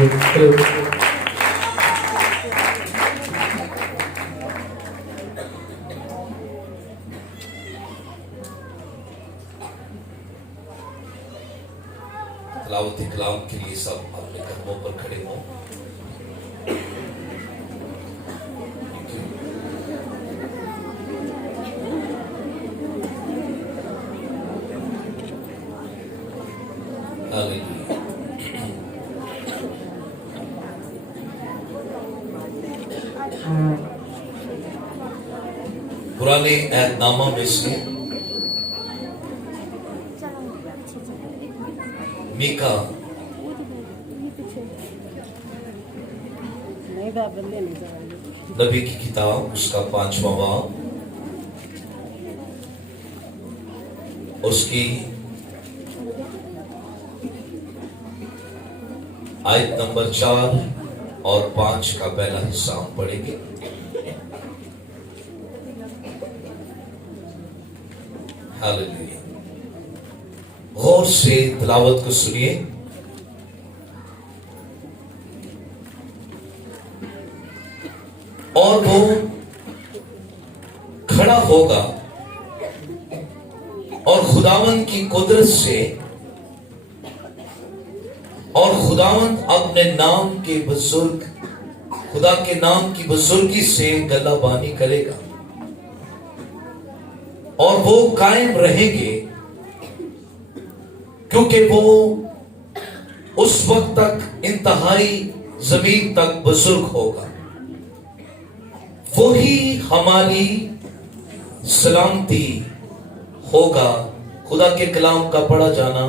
तलावत कलाम के लिए सब अपने कदमों पर खड़े हों। पुराने ऐहदनामा में से मीका नबी की किताब उसका 5वां बाब उसकी आयत नंबर 4 और 5 का पहला हिस्सा हम पढ़ेंगे। हालेलुया। गौर से तिलावत को सुनिए। और वो खड़ा होगा और खुदावंद की कुदरत से और खुदावंद अपने नाम के बुजुर्ग खुदा के नाम की बुजुर्गी से गल्लाबानी करेगा और वो कायम रहेंगे क्योंकि वो उस वक्त तक इंतहाई जमीन तक बुजुर्ग होगा। वही हमारी सलामती होगा। खुदा के कलाम का पढ़ा जाना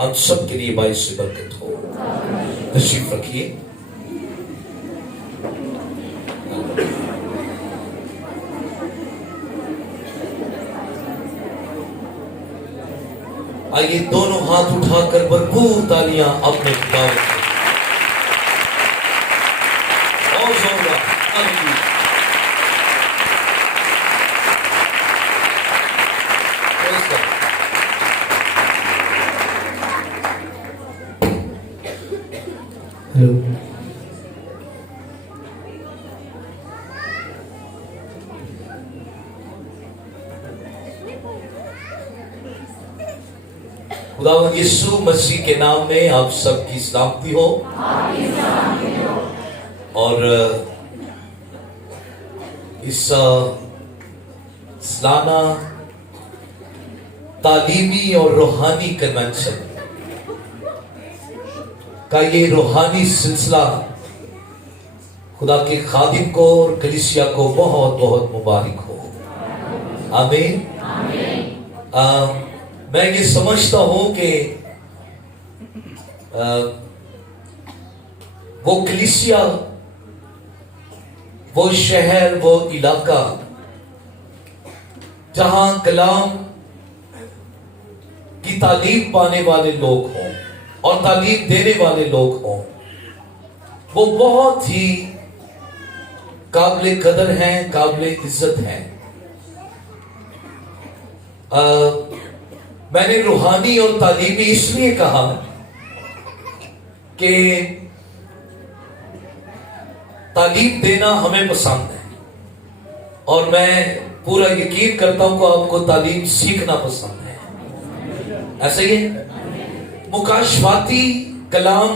हम सब के लिए बाइस बरकत हो। तशरीफ रखिए। आइए दोनों हाथ उठाकर भरपूर तालियां अपने खुदा और जोरदार आमीन। हेलो। खुदावंद यीशु मसीह के नाम में आप सबकी सलामती हो। और इस सालाना तालीमी और रूहानी कन्वेंशन का ये रूहानी सिलसिला खुदा के खादिम को और कलीसिया को बहुत बहुत मुबारक हो। आमीन। मैं ये समझता हूं कि वो कलीसिया, वो शहर, वो इलाका जहां कलाम की तालीम पाने वाले लोग हों और तालीम देने वाले लोग हों, वो बहुत ही काबिल कदर हैं, काबिल इज्जत हैं। मैंने रूहानी और तालीमी इसलिए कहा कि तालीम देना हमें पसंद है और मैं पूरा यकीन करता हूं कि आपको तालीम सीखना पसंद है। ऐसा ही है। मुकाशवाती कलाम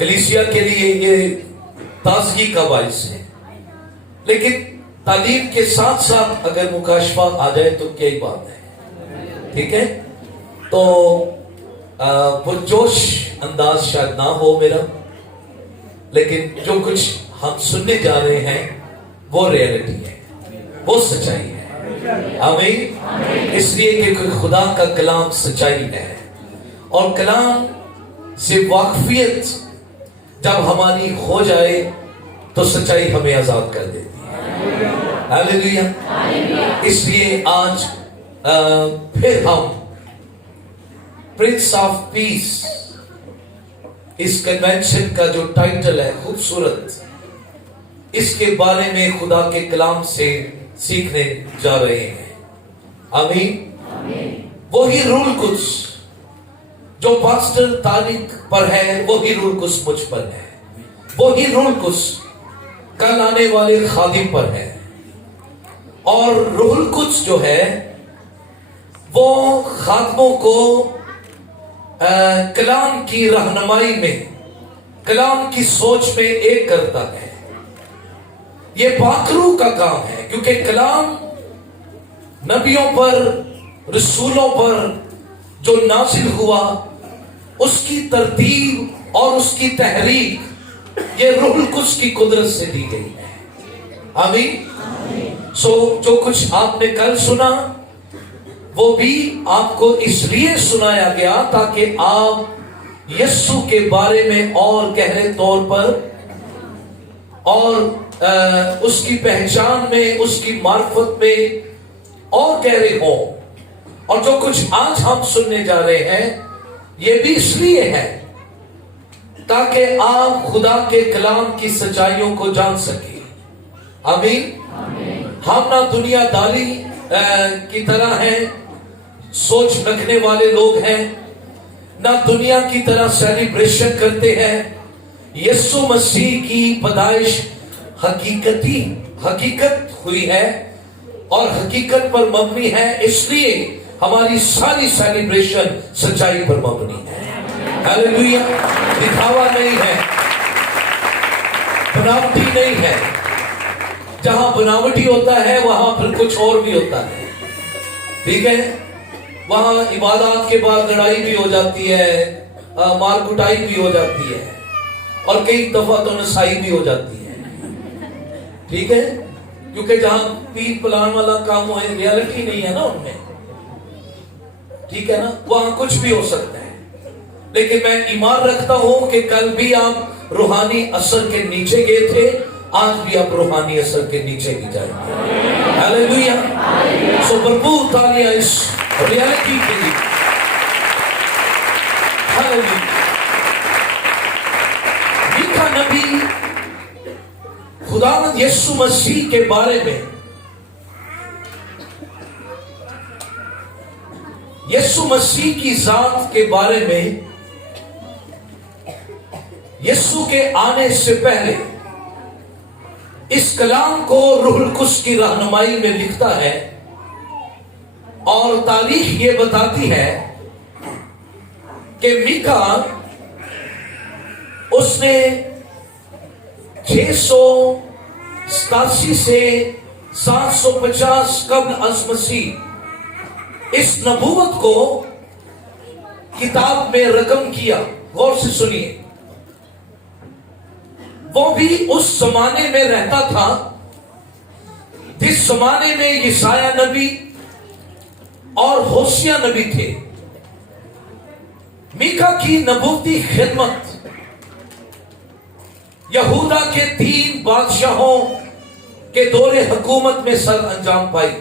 कलीसिया के लिए ये ताजगी का बाइस है, लेकिन तालीम के साथ साथ अगर मुकाशवा आ जाए तो क्या ही बात है। ठीक है। तो पुरजोश अंदाज शायद ना हो मेरा, लेकिन जो कुछ हम सुनने जा रहे हैं वो रियलिटी है, वो सच्चाई है। आमीन। इसलिए कि खुदा का कलाम सच्चाई है और कलाम से वाकफियत जब हमारी हो जाए तो सच्चाई हमें आजाद कर देती है। हालेलुया। इसलिए आज फिर हम प्रिंस ऑफ पीस, इस कन्वेंशन का जो टाइटल है खूबसूरत, इसके बारे में खुदा के कलाम से सीखने जा रहे हैं। आमीन। वही रूल कुछ जो पास्टर तारिक पर है वही रूह कुस मुझ पर है, वही रूह कुस कल आने वाले खादिम पर है। और रूह कुस जो है वो खादमों को कलाम की रहनुमाई में, कलाम की सोच में एक करता है। ये पाकरू का काम है, क्योंकि कलाम नबियों पर, रसूलों पर जो नाजिल हुआ, उसकी तरतीब और उसकी तहरीक ये रूहुल कुद्स की कुदरत से दी गई है। आमीन। सो जो कुछ आपने कल सुना वो भी आपको इसलिए सुनाया गया ताकि आप यीशु के बारे में और गहरे तौर पर और उसकी पहचान में, उसकी मार्फत में और गहरे हो। और जो कुछ आज हम सुनने जा रहे हैं ये भी इसलिए है ताकि आप खुदा के कलाम की सच्चाइयों को जान सके। आमीन। हम ना दुनियादारी की तरह हैं, सोच रखने वाले लोग हैं, ना दुनिया की तरह सेलिब्रेशन करते हैं। यीशु मसीह की पैदाइश हकीकत हुई है और हकीकत पर मबनी है, इसलिए हमारी सारी सेलिब्रेशन सच्चाई पर मबनी है। हालेलुया। दिखावा नहीं है, बनावटी नहीं है। जहां बनावटी होता है वहां फिर कुछ और भी होता है, ठीक है। वहां इबादत के बाद लड़ाई भी हो जाती है, मार कुटाई भी हो जाती है और कई दफा तो नसाई भी हो जाती है, ठीक है। क्योंकि जहां पीर पलान वाला काम है, रियलिटी नहीं है ना उनमें, ठीक है ना, वहां कुछ भी हो सकता है। लेकिन मैं ईमान रखता हूं कि कल भी आप रूहानी असर के नीचे गए थे, आज भी आप रूहानी असर के नीचे ही जाएंगे। हालेलुया। सो भरपूर तालियां इस रियलिटी के लिए। हालेलुया। मीका नबी खुदावंद यीशु मसीह के बारे में, यीशु मसीह की जात के बारे में, यीशु के आने से पहले इस कलाम को रूहुल कुद्स की रहनुमाई में लिखता है। और तारीख ये बताती है कि मीका उसने 687 से 750 कब्ल अज़ मसीह इस नबूवत को किताब में रकम किया। गौर से सुनिए, वो भी उस जमाने में रहता था जिस जमाने में यशायाह नबी और होशिया नबी थे। मीका की नबूवती खिदमत यहूदा के 3 बादशाहों के दौरे हुकूमत में सर अंजाम पाई।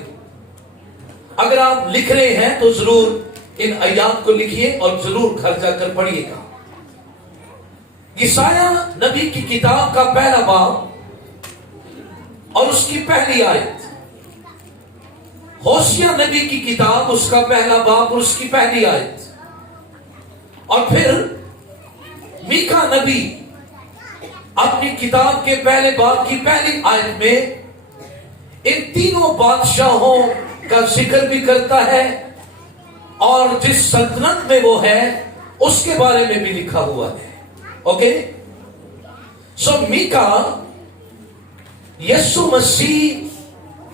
अगर आप लिख रहे हैं तो जरूर इन आयात को लिखिए और जरूर घर जाकर पढ़िएगा। यशायाह नबी की किताब का पहला बाब और उसकी पहली आयत, होशिया नबी की किताब उसका पहला बाब और उसकी पहली आयत, और फिर मीका नबी अपनी किताब के पहले बाब की पहली आयत में इन तीनों बादशाहों का जिक्र भी करता है और जिस सल्तनत में वो है उसके बारे में भी लिखा हुआ है। ओके। सो मीका यीशु मसीह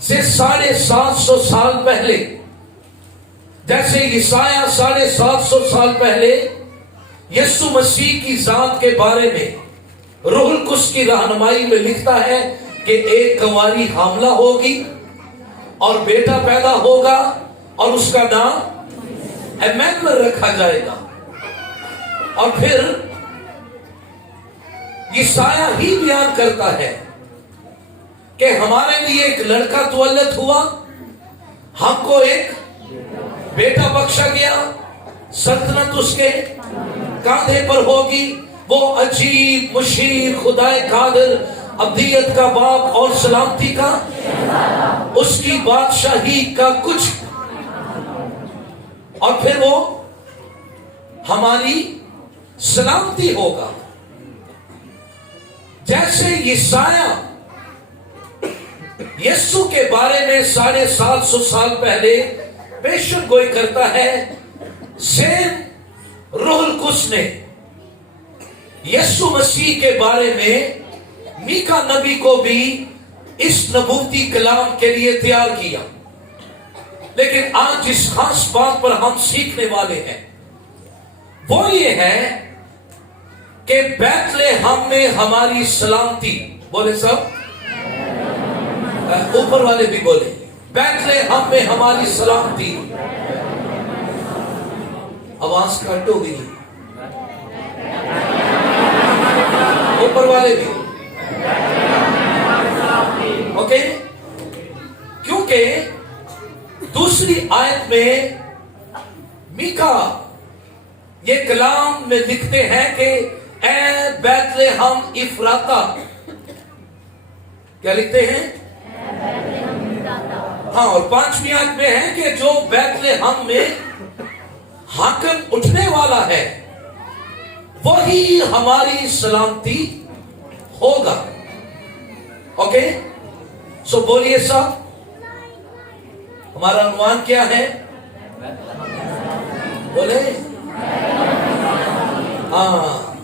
से 750 साल पहले, जैसे यशायाह 750 साल पहले यीशु मसीह की जात के बारे में रूहुल कुद्स की रहनुमाई में लिखता है कि एक कंवारी हामला होगी और बेटा पैदा होगा और उसका नाम इम्मानुएल रखा जाएगा। और फिर यशायाह ही बयान करता है कि हमारे लिए एक लड़का तुअल्लत हुआ, हमको एक बेटा बख्शा गया, सल्तनत उसके कांधे पर होगी। वो अजीब मुशीर, खुदाए कादिर, अब्दियत का बाप और सलामती का, उसकी बादशाही का कुछ। और फिर वो हमारी सलामती होगा। जैसे यशाया यीशु के बारे में 750 साल पहले पेशन गोई करता है, सेम रूहुल कुद्स ने यीशु मसीह के बारे में मीका नबी को भी इस नबूती कलाम के लिए तैयार किया। लेकिन आज जिस खास बात पर हम सीखने वाले हैं वो ये है कि बैतलहम में हमारी सलामती, बोले सब, ऊपर वाले भी बोले, बैतलहम में हमारी सलामती। आवाज कट हो गई, ऊपर वाले भी ओके। क्योंकि दूसरी आयत में मीका ये कलाम में लिखते हैं कि ए बैतलहम इफ्राता, क्या लिखते हैं? हाँ, और 5वीं आयत में है कि जो बैतलहम में हाकिम उठने वाला है वही हमारी सलामती होगा। ओके, सो बोलिए सब, हमारा अनुमान क्या है? बोले हाँ,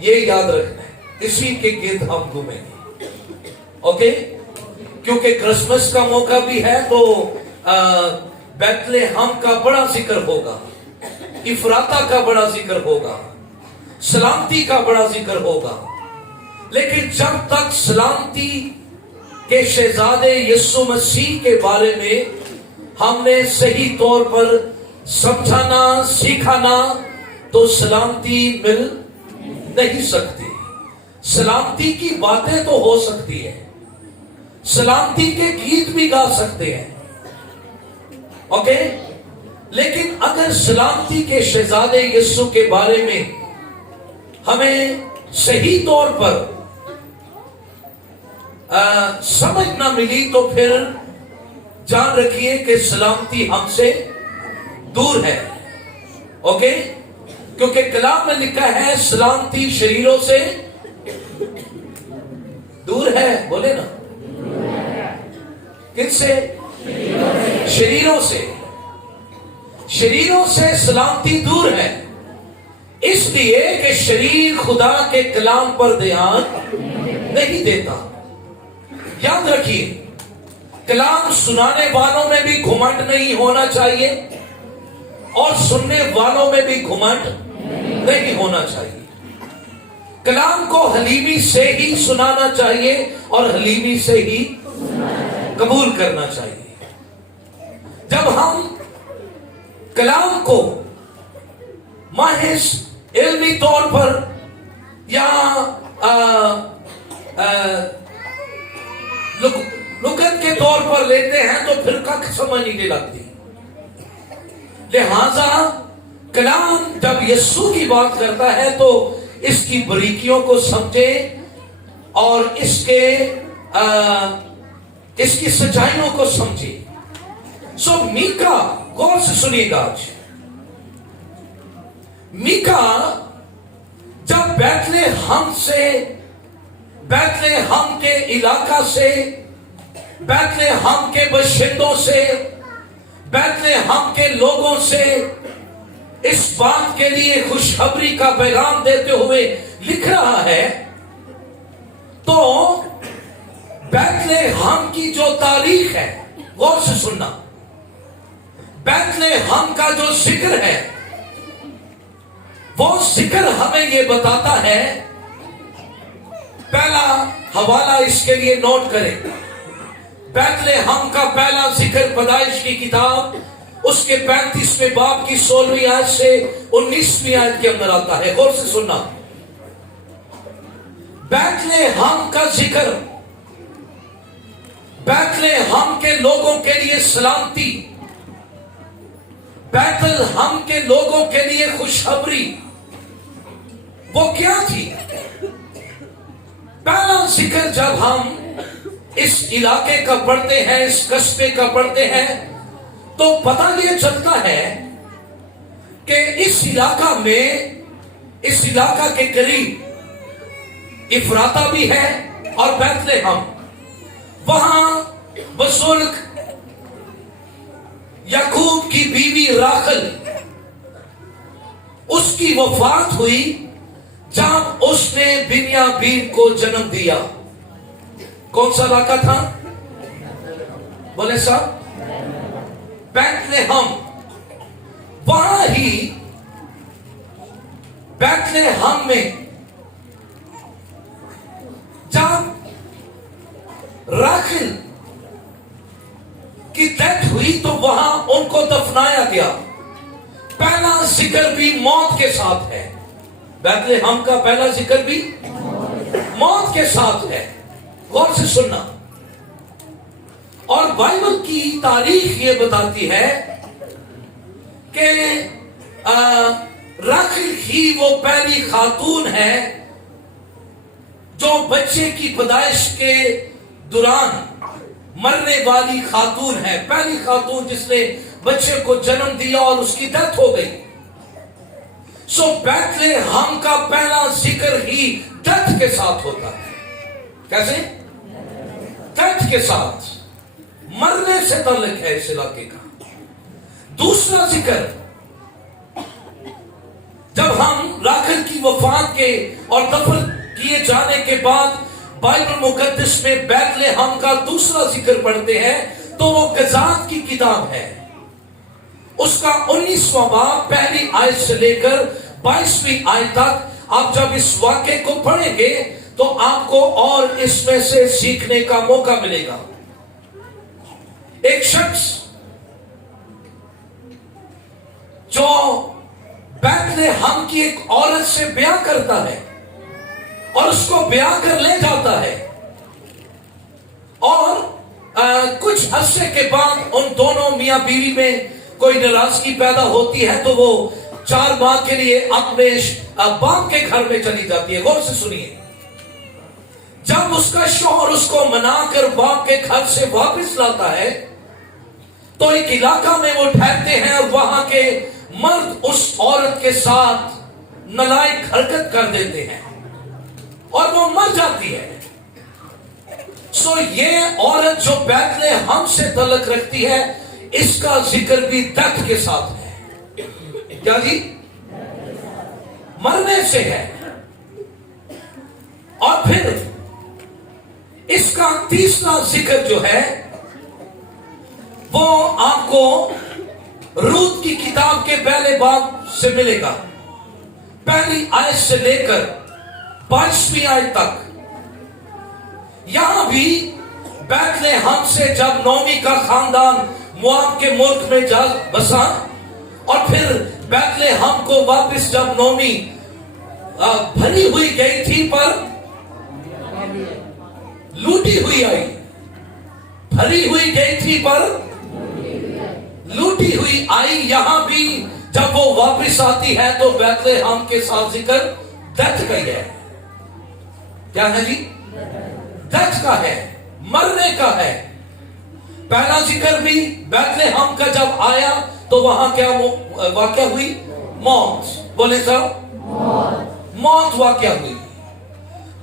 ये याद रखना है, इसी के गिर्द हम घूमेंगे। ओके, क्योंकि क्रिसमस का मौका भी है तो बैतलहम का बड़ा जिक्र होगा, इफ्राता का बड़ा जिक्र होगा, सलामती का बड़ा जिक्र होगा। लेकिन जब तक सलामती के शहजादे यीशु मसीह के बारे में हमने सही तौर पर समझाना सीखाना तो सलामती मिल नहीं सकती। सलामती की बातें तो हो सकती है, सलामती के गीत भी गा सकते हैं, ओके। लेकिन अगर सलामती के शहजादे यीशु के बारे में हमें सही तौर पर समझ ना मिली तो फिर जान रखिए कि सलामती हमसे दूर है, ओके। क्योंकि कलाम में लिखा है सलामती शरीरों से दूर है, बोले ना, किससे? शरीरों से। शरीरों से सलामती दूर है, इसलिए कि शरीर खुदा के कलाम पर ध्यान नहीं देता। याद रखिए, कलाम सुनाने वालों में भी घुमंड नहीं होना चाहिए और सुनने वालों में भी घुमंड नहीं होना चाहिए। कलाम को हलीमी से ही सुनाना चाहिए और हलीमी से ही कबूल करना चाहिए। जब हम कलाम को महज इल्मी तौर पर या लुगत के तौर पर लेते हैं तो फिर कख समझ नहीं लगती। लिहाजा कलाम जब यीशु की बात करता है तो इसकी बारीकियों को समझे और इसकी सच्चाइयों को समझे। सो मीका, गौर से सुनिएगा, आज मीका जब बैतलहम के इलाका से, बैतलहम के बशिंदों से, बैतलहम के लोगों से इस बात के लिए खुशखबरी का पैगाम देते हुए लिख रहा है, तो बैतलहम की जो तारीख है, गौर से सुनना, बैतलहम का जो जिक्र है वो जिक्र हमें ये बताता है। पहला हवाला इसके लिए नोट करें, बैतलहम का पहला जिक्र पैदाइश की किताब उसके 35वें बाब की 16वीं आयत से 19वीं आयत के अंदर आता है। गौर से सुनना, बैतलहम का जिक्र, बैतलहम के लोगों के लिए सलामती, बैतलहम के लोगों के लिए खुशखबरी, वो क्या थी? पहला जिक्र जब हम इस इलाके का पढ़ते हैं, इस कस्बे का पढ़ते हैं, तो पता ये चलता है کہ اس علاقہ کے قریب افراطہ بھی ہے اور بیت لحم، وہاں بزرگ یعقوب کی بیوی راحل، اس کی وفات ہوئی جب اس نے بنیامین کو جنم دیا۔ کون سا علاقہ تھا؟ بولے صاحب، بیت لحم۔ وہاں ہی بیت لحم میں جب راحل کی ڈیتھ ہوئی تو وہاں ان کو دفنایا گیا۔ پہلا ذکر بھی موت کے ساتھ ہے، بیت لحم کا پہلا ذکر بھی موت کے ساتھ ہے۔ غور سے سننا۔ اور بائبل کی تاریخ یہ بتاتی ہے کہ راحل ہی وہ پہلی خاتون ہے جو بچے کی پیدائش کے دوران مرنے والی خاتون ہے، پہلی خاتون جس نے بچے کو جنم دیا اور اس کی ڈیتھ ہو گئی۔ سو بیت لحم کا پہلا ذکر ہی ڈیتھ کے ساتھ ہوتا ہے۔ کیسے؟ ڈیتھ کے ساتھ، مرنے سے تعلق ہے اس علاقے کا۔ دوسرا ذکر جب ہم راحل کی وفات کے اور دفن کیے جانے کے بعد بائبل مقدس میں بیت لحم کا دوسرا ذکر پڑھتے ہیں تو وہ قضات کی کتاب ہے، اس کا 19واں باب پہلی آیت سے لے کر 22ویں آیت تک۔ آپ جب اس واقعے کو پڑھیں گے تو آپ کو اور اس میں سے سیکھنے کا موقع ملے گا۔ ایک شخص جو بیت لحم کی ایک عورت سے بیاہ کرتا ہے اور اس کو بیاہ کر لے جاتا ہے، اور کچھ عرصے کے بعد ان دونوں میاں بیوی میں کوئی ناراضگی پیدا ہوتی ہے تو وہ 4 ماہ کے لیے اپنے باپ کے گھر میں چلی جاتی ہے۔ غور سے سنیے، جب اس کا شوہر اس کو منا کر باپ کے گھر سے واپس لاتا ہے تو ایک علاقہ میں وہ ٹھہرتے ہیں اور وہاں کے مرد اس عورت کے ساتھ نالائق حرکت کر دیتے ہیں اور وہ مر جاتی ہے۔ سو یہ عورت جو بیت لحم سے تعلق رکھتی ہے، اس کا ذکر بھی ڈیتھ کے ساتھ ہے۔ کیا جی؟ مرنے سے ہے۔ اور پھر اس کا تیسرا ذکر جو ہے وہ آپ کو روت کی کتاب کے پہلے باب سے ملے گا، پہلی آیت سے لے کر 22ویں آیت تک۔ یہاں بھی بیت لحم سے جب نومی کا خاندان مواب کے ملک میں جا بسا اور پھر بیت لحم کو واپس جب نومی بھری ہوئی گئی تھی پر لوٹی ہوئی آئی، بھری ہوئی گئی تھی پر لوٹی ہوئی آئی، یہاں بھی جب وہ واپس آتی ہے تو بیت لحم کے ساتھ ذکر ڈیتھ کا ہے۔ کیا ہے جی؟ ڈیتھ کا ہے، مرنے کا ہے۔ پہلا ذکر بھی بیت لحم کا جب آیا تو وہاں کیا واقع ہوئی؟ موت۔ بولے صاحب، موت واقع ہوئی۔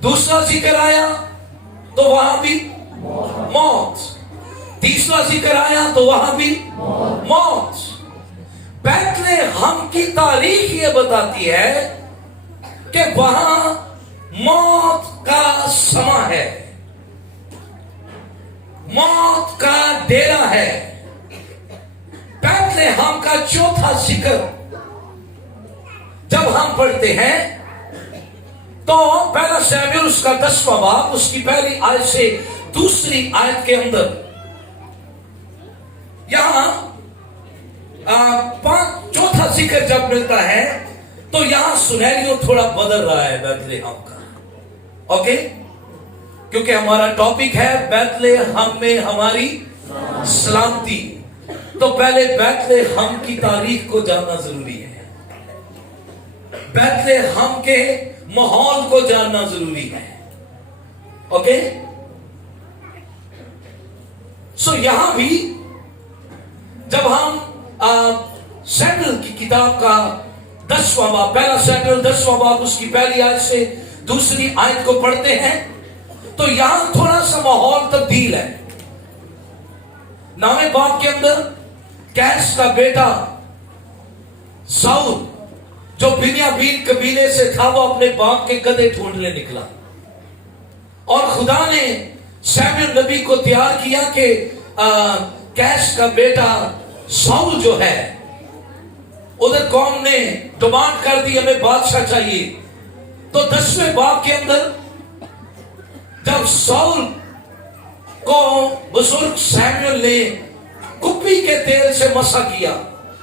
دوسرا ذکر آیا تو وہاں بھی موت، تیسرا ذکر آیا تو وہاں بھی موت۔ بیت لحم کی تاریخ یہ بتاتی ہے کہ وہاں موت کا سما ہے، موت کا ڈیرا ہے۔ بیت لحم کا چوتھا ذکر جب ہم پڑھتے ہیں تو پہلا ساموئیل اس کا 10واں باب اس کی پہلی آیت سے دوسری آیت کے اندر یہاں چوتھا ذکر جب ملتا ہے تو یہاں سنیریو تھوڑا بدل رہا ہے بیت لحم کا۔ اوکے، کیونکہ ہمارا ٹاپک ہے بیت لحم میں ہماری سلامتی، تو پہلے بیت لحم کی تاریخ کو جاننا ضروری ہے، بیت لحم کے ماحول کو جاننا ضروری ہے۔ اوکے، سو یہاں بھی جب ہم سیموئیل کی किताब का 10वां बाब, पहला शमूएल 10वां बाब उसकी पहली आयत से दूसरी आयत को पढ़ते हैं तो यहां थोड़ा सा माहौल तब्दील है। 9वें बाब के अंदर कैश का बेटा साउल जो बिन्यामीन कबीले से था वो अपने बाप के गधे ढूंढने निकला और खुदा ने शमूएल नबी को तैयार किया कि कैश का बेटा साउल जो है, उधर कौम ने डिमांड कर दी हमें बादशाह चाहिए। तो 10वें बाब के अंदर जब साउल को बुजुर्ग शमूएल ने कुप्पी के तेल से मसा किया,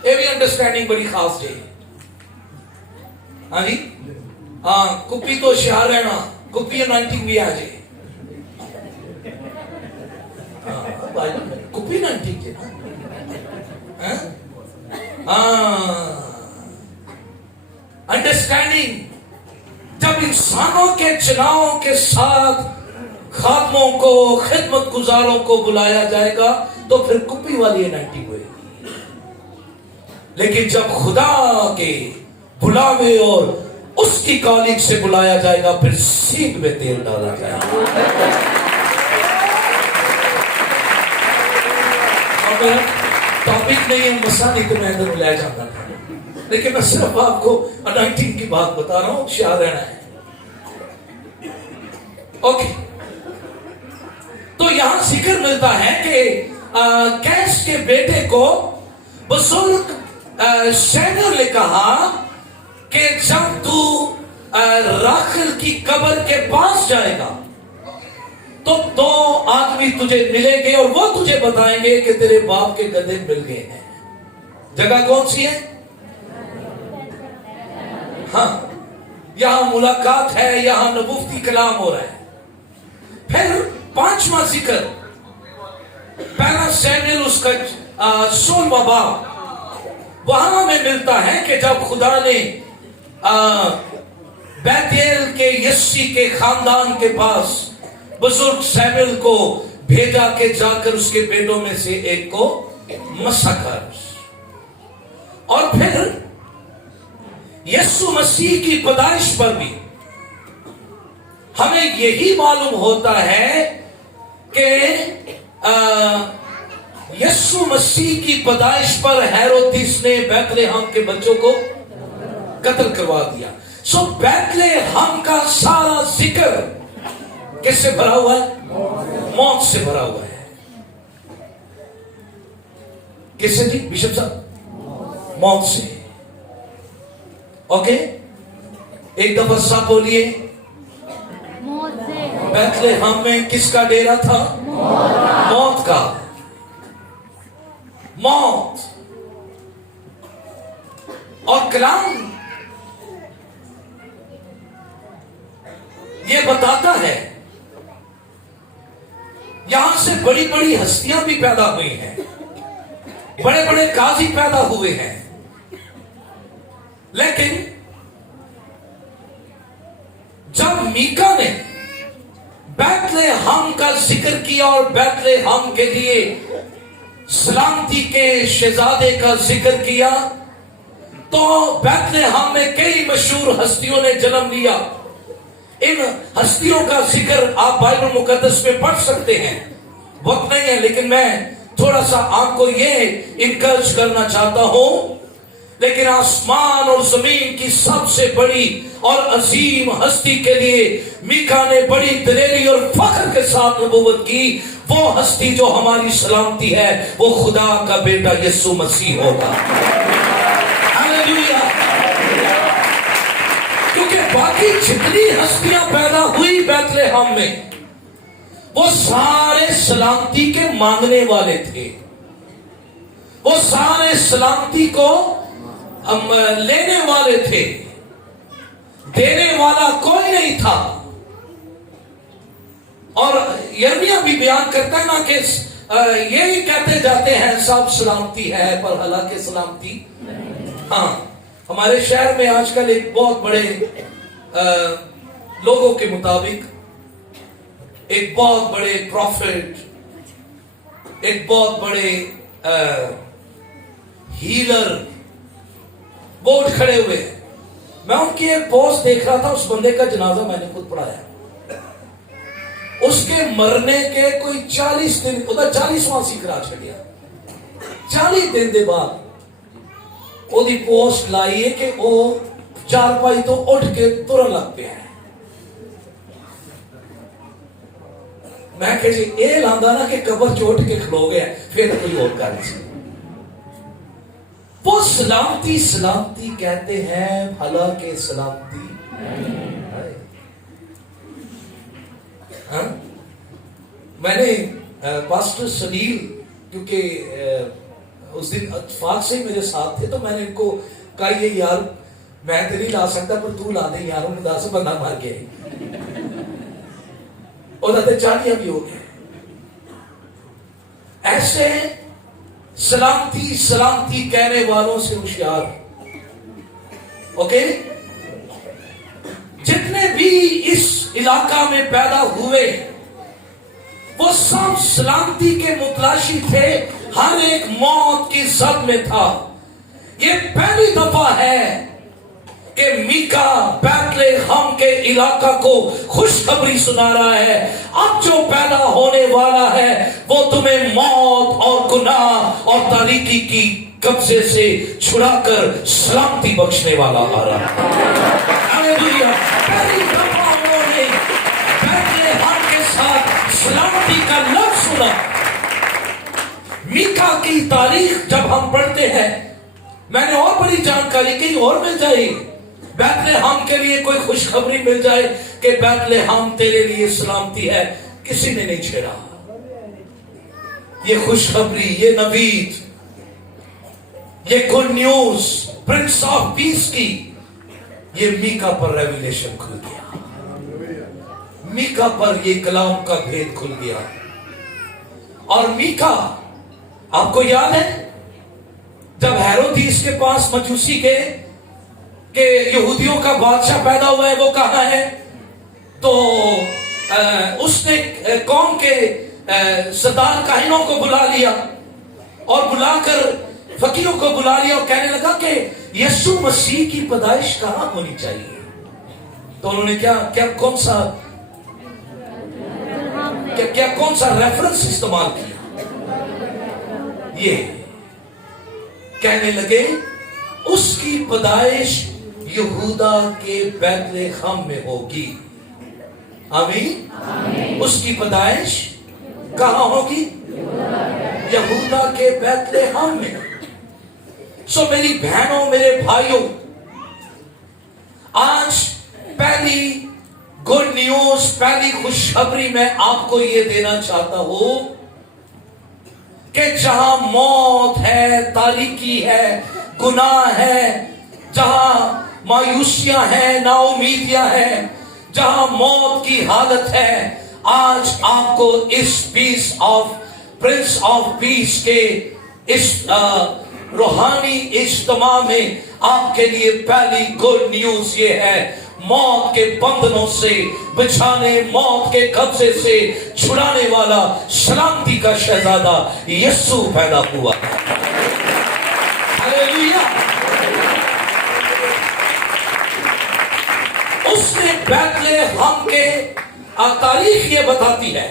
ये भी अंडरस्टैंडिंग बड़ी खास है। हाँ जी, हाँ कुप्पी तो होशियार रहना, कुप्पी अनाइंटिंग भी आ जाए। कुप्पी अनाइंटिंग है ना, अंडरस्टैंडिंग। जब इंसानों के चुनावों के साथ खादमों को, खिदमत गुजारों को बुलाया जाएगा तो फिर कुप्पी वाली अनाइंटिंग होगी। लेकिन जब खुदा के बुलावे और उसकी कॉलिंग से बुलाया जाएगा फिर सींग में तेल डाला जाएगा। टॉपिक नहीं है, मसाले को मैं अंदर ले जाता था, लेकिन मैं सिर्फ आपको अनाइंटिंग की बात बता रहा हूं, होशियार रहना है। ओके, तो यहां जिक्र मिलता है कि कैश के बेटे को बुजुर्ग शमूएल ने कहा कि जब तू राखल की कब्र के पास जाएगा तो 2 आदमी तुझे मिलेंगे और वो तुझे बताएंगे कि तेरे बाप के गधे मिल गए हैं। जगह कौन सी है? हाँ, यहां मुलाकात है, यहां नबूवती कलाम हो रहा है। फिर 5वां जिक्र, पहला शमूएल उसका 16वां बाब, वहां में मिलता है कि जब खुदा ने बैतएल के यस्सी के खानदान के पास बुजुर्ग शमूएल को भेजा के जाकर उसके बेटों में से एक को मसा कर, और फिर यीशु मसीह की पैदाइश पर भी हमें यही मालूम होता है कि यीशु मसीह की पैदाइश पर हेरोदिस ने बैतलहम के बच्चों को कत्ल करवा दिया। सो बैतलहम का सारा जिक्र किससे भरा हुआ है? मौत से भरा हुआ है। किससे जी बिशप साहब? मौत से। ओके, एक दफा सब बोलिए, बैतलहम में किसका डेरा था? मौत का। मौत। और कलाम ये बताता है, यहां से बड़ी बड़ी हस्तियां भी पैदा हुई हैं, बड़े बड़े काजी पैदा हुए हैं, लेकिन जब मीका ने बैतलहम का जिक्र किया और बैतलहम के लिए सलामती के शहजादे का जिक्र किया, तो बैतलहम में कई मशहूर हस्तियों ने जन्म लिया। इन हस्तियों का जिक्र आप बाइबल मुकद्दस में पढ़ सकते हैं, वक्त नहीं है, लेकिन मैं थोड़ा सा आपको ये इनकरेज करना चाहता हूं। लेकिन आसमान और जमीन की सबसे बड़ी और अजीम हस्ती के लिए मीका ने बड़ी दलेरी और फख्र के साथ नबूवत की। वो हस्ती जो हमारी सलामती है वो खुदा का बेटा यीशु मसीह होगा। हालेलुया। क्योंकि बाकी जितनी हस्तियां पैदा हुई बैतलहम में, वो सारे सलामती के मांगने वाले थे, वो सारे सलामती को लेने वाले थे, देने वाला कोई नहीं था। और यिर्मयाह भी बयान करता है ना कि यही कहते जाते हैं सब सलामती है, पर हालांकि सलामती। हाँ, हमारे शहर में आजकल एक बहुत बड़े लोगों के मुताबिक एक बहुत बड़े प्रॉफिट, एक बहुत बड़े हीलर وہ اٹھ کھڑے ہوئے ہیں. میں ان کی ایک پوسٹ دیکھ رہا تھا, اس بندے کا جنازہ میں نے خود پڑھایا. اس کے مرنے کے کوئی 40 دن, 40واں سیکرا چڑیا, 40 دن دے بعد وہ دی پوسٹ لائی ہے کہ وہ چارپائی تو اٹھ کے ترن لگ پیا ہے. میں کہ جی اے لاندا نا کہ قبر چ اٹھ کے کھلو گیا, پھر کوئی اور کر سی. وہ سلامتی سلامتی کہتے ہیں, بھلا کے سلامتی. میں نے پاسٹر سلیل, کیونکہ اس دن اتفاق سے ہی میرے ساتھ تھے, تو میں نے ان کو کہا یہ یار میں تو نہیں لا سکتا پر تو لا دے یاروں میں 10 بندہ مار گیا اور 40 بھی ہو گئے. ایسے سلامتی سلامتی کہنے والوں سے ہوشیار. اوکے, جتنے بھی اس علاقہ میں پیدا ہوئے وہ سب سلامتی کے متلاشی تھے, ہر ایک موت کی زد میں تھا. یہ پہلی دفعہ ہے کہ میکا بیت لحم کے علاقہ کو خوشخبری سنا رہا ہے, اب جو پیدا ہونے والا ہے وہ تمہیں موت اور گناہ اور تاریکی کی قبضے سے چھڑا کر سلامتی بخشنے والا آ رہا ہے. ہاللیلویا. پہلی دفعہ انہوں نے بیت لحم کے ساتھ سلامتی کا لفظ سنا. میکا کی تاریخ جب ہم پڑھتے ہیں, میں نے اور بڑی جانکاری کہیں اور مل جائے, بیت لحم کے لیے کوئی خوشخبری مل جائے کہ بیت لحم تیرے لیے سلامتی ہے, کسی نے نہیں چھیڑا. یہ خوشخبری, یہ نوید, یہ good news prince of peace کی, یہ میکا پر ریویلیشن کھل گیا. میکا پر یہ کلام کا بھید کھل گیا. اور میکا, آپ کو یاد ہے جب ہیرودیس کے پاس مجوسی گئے کہ یہودیوں کا بادشاہ پیدا ہوا ہے, وہ کہاں ہے, تو اس نے قوم کے سردار کاہنوں کو بلا لیا اور بلا کر فقیروں کو بلا لیا اور کہنے لگا کہ یسوع مسیح کی پیدائش کہاں ہونی چاہیے. تو انہوں نے کون سا ریفرنس استعمال کیا, یہ کہنے لگے اس کی پیدائش یہودا کے بیت لحم میں ہوگی. آمین. اس کی پیدائش کہاں ہوگی؟ یہودا کے بیت لحم میں. سو میری بہنوں, میرے بھائیوں, آج پہلی گڈ نیوز, پہلی خوشخبری میں آپ کو یہ دینا چاہتا ہوں کہ جہاں موت ہے, تاریکی ہے, گناہ ہے, جہاں مایوسیاں ہیں, نا امیدیاں ہیں, جہاں موت کی حالت ہے, آج آپ کو اس پیس آف پرنس آف پیس کے اس روحانی اجتماع میں آپ کے لیے پہلی گڈ نیوز یہ ہے, موت کے بندھنوں سے بچانے, موت کے قبضے سے چھڑانے والا سلامتی کا شہزادہ یسوع پیدا ہوا. ہاللیلویا. اس نے بیت لحم کے تاریخ یہ بتاتی ہے,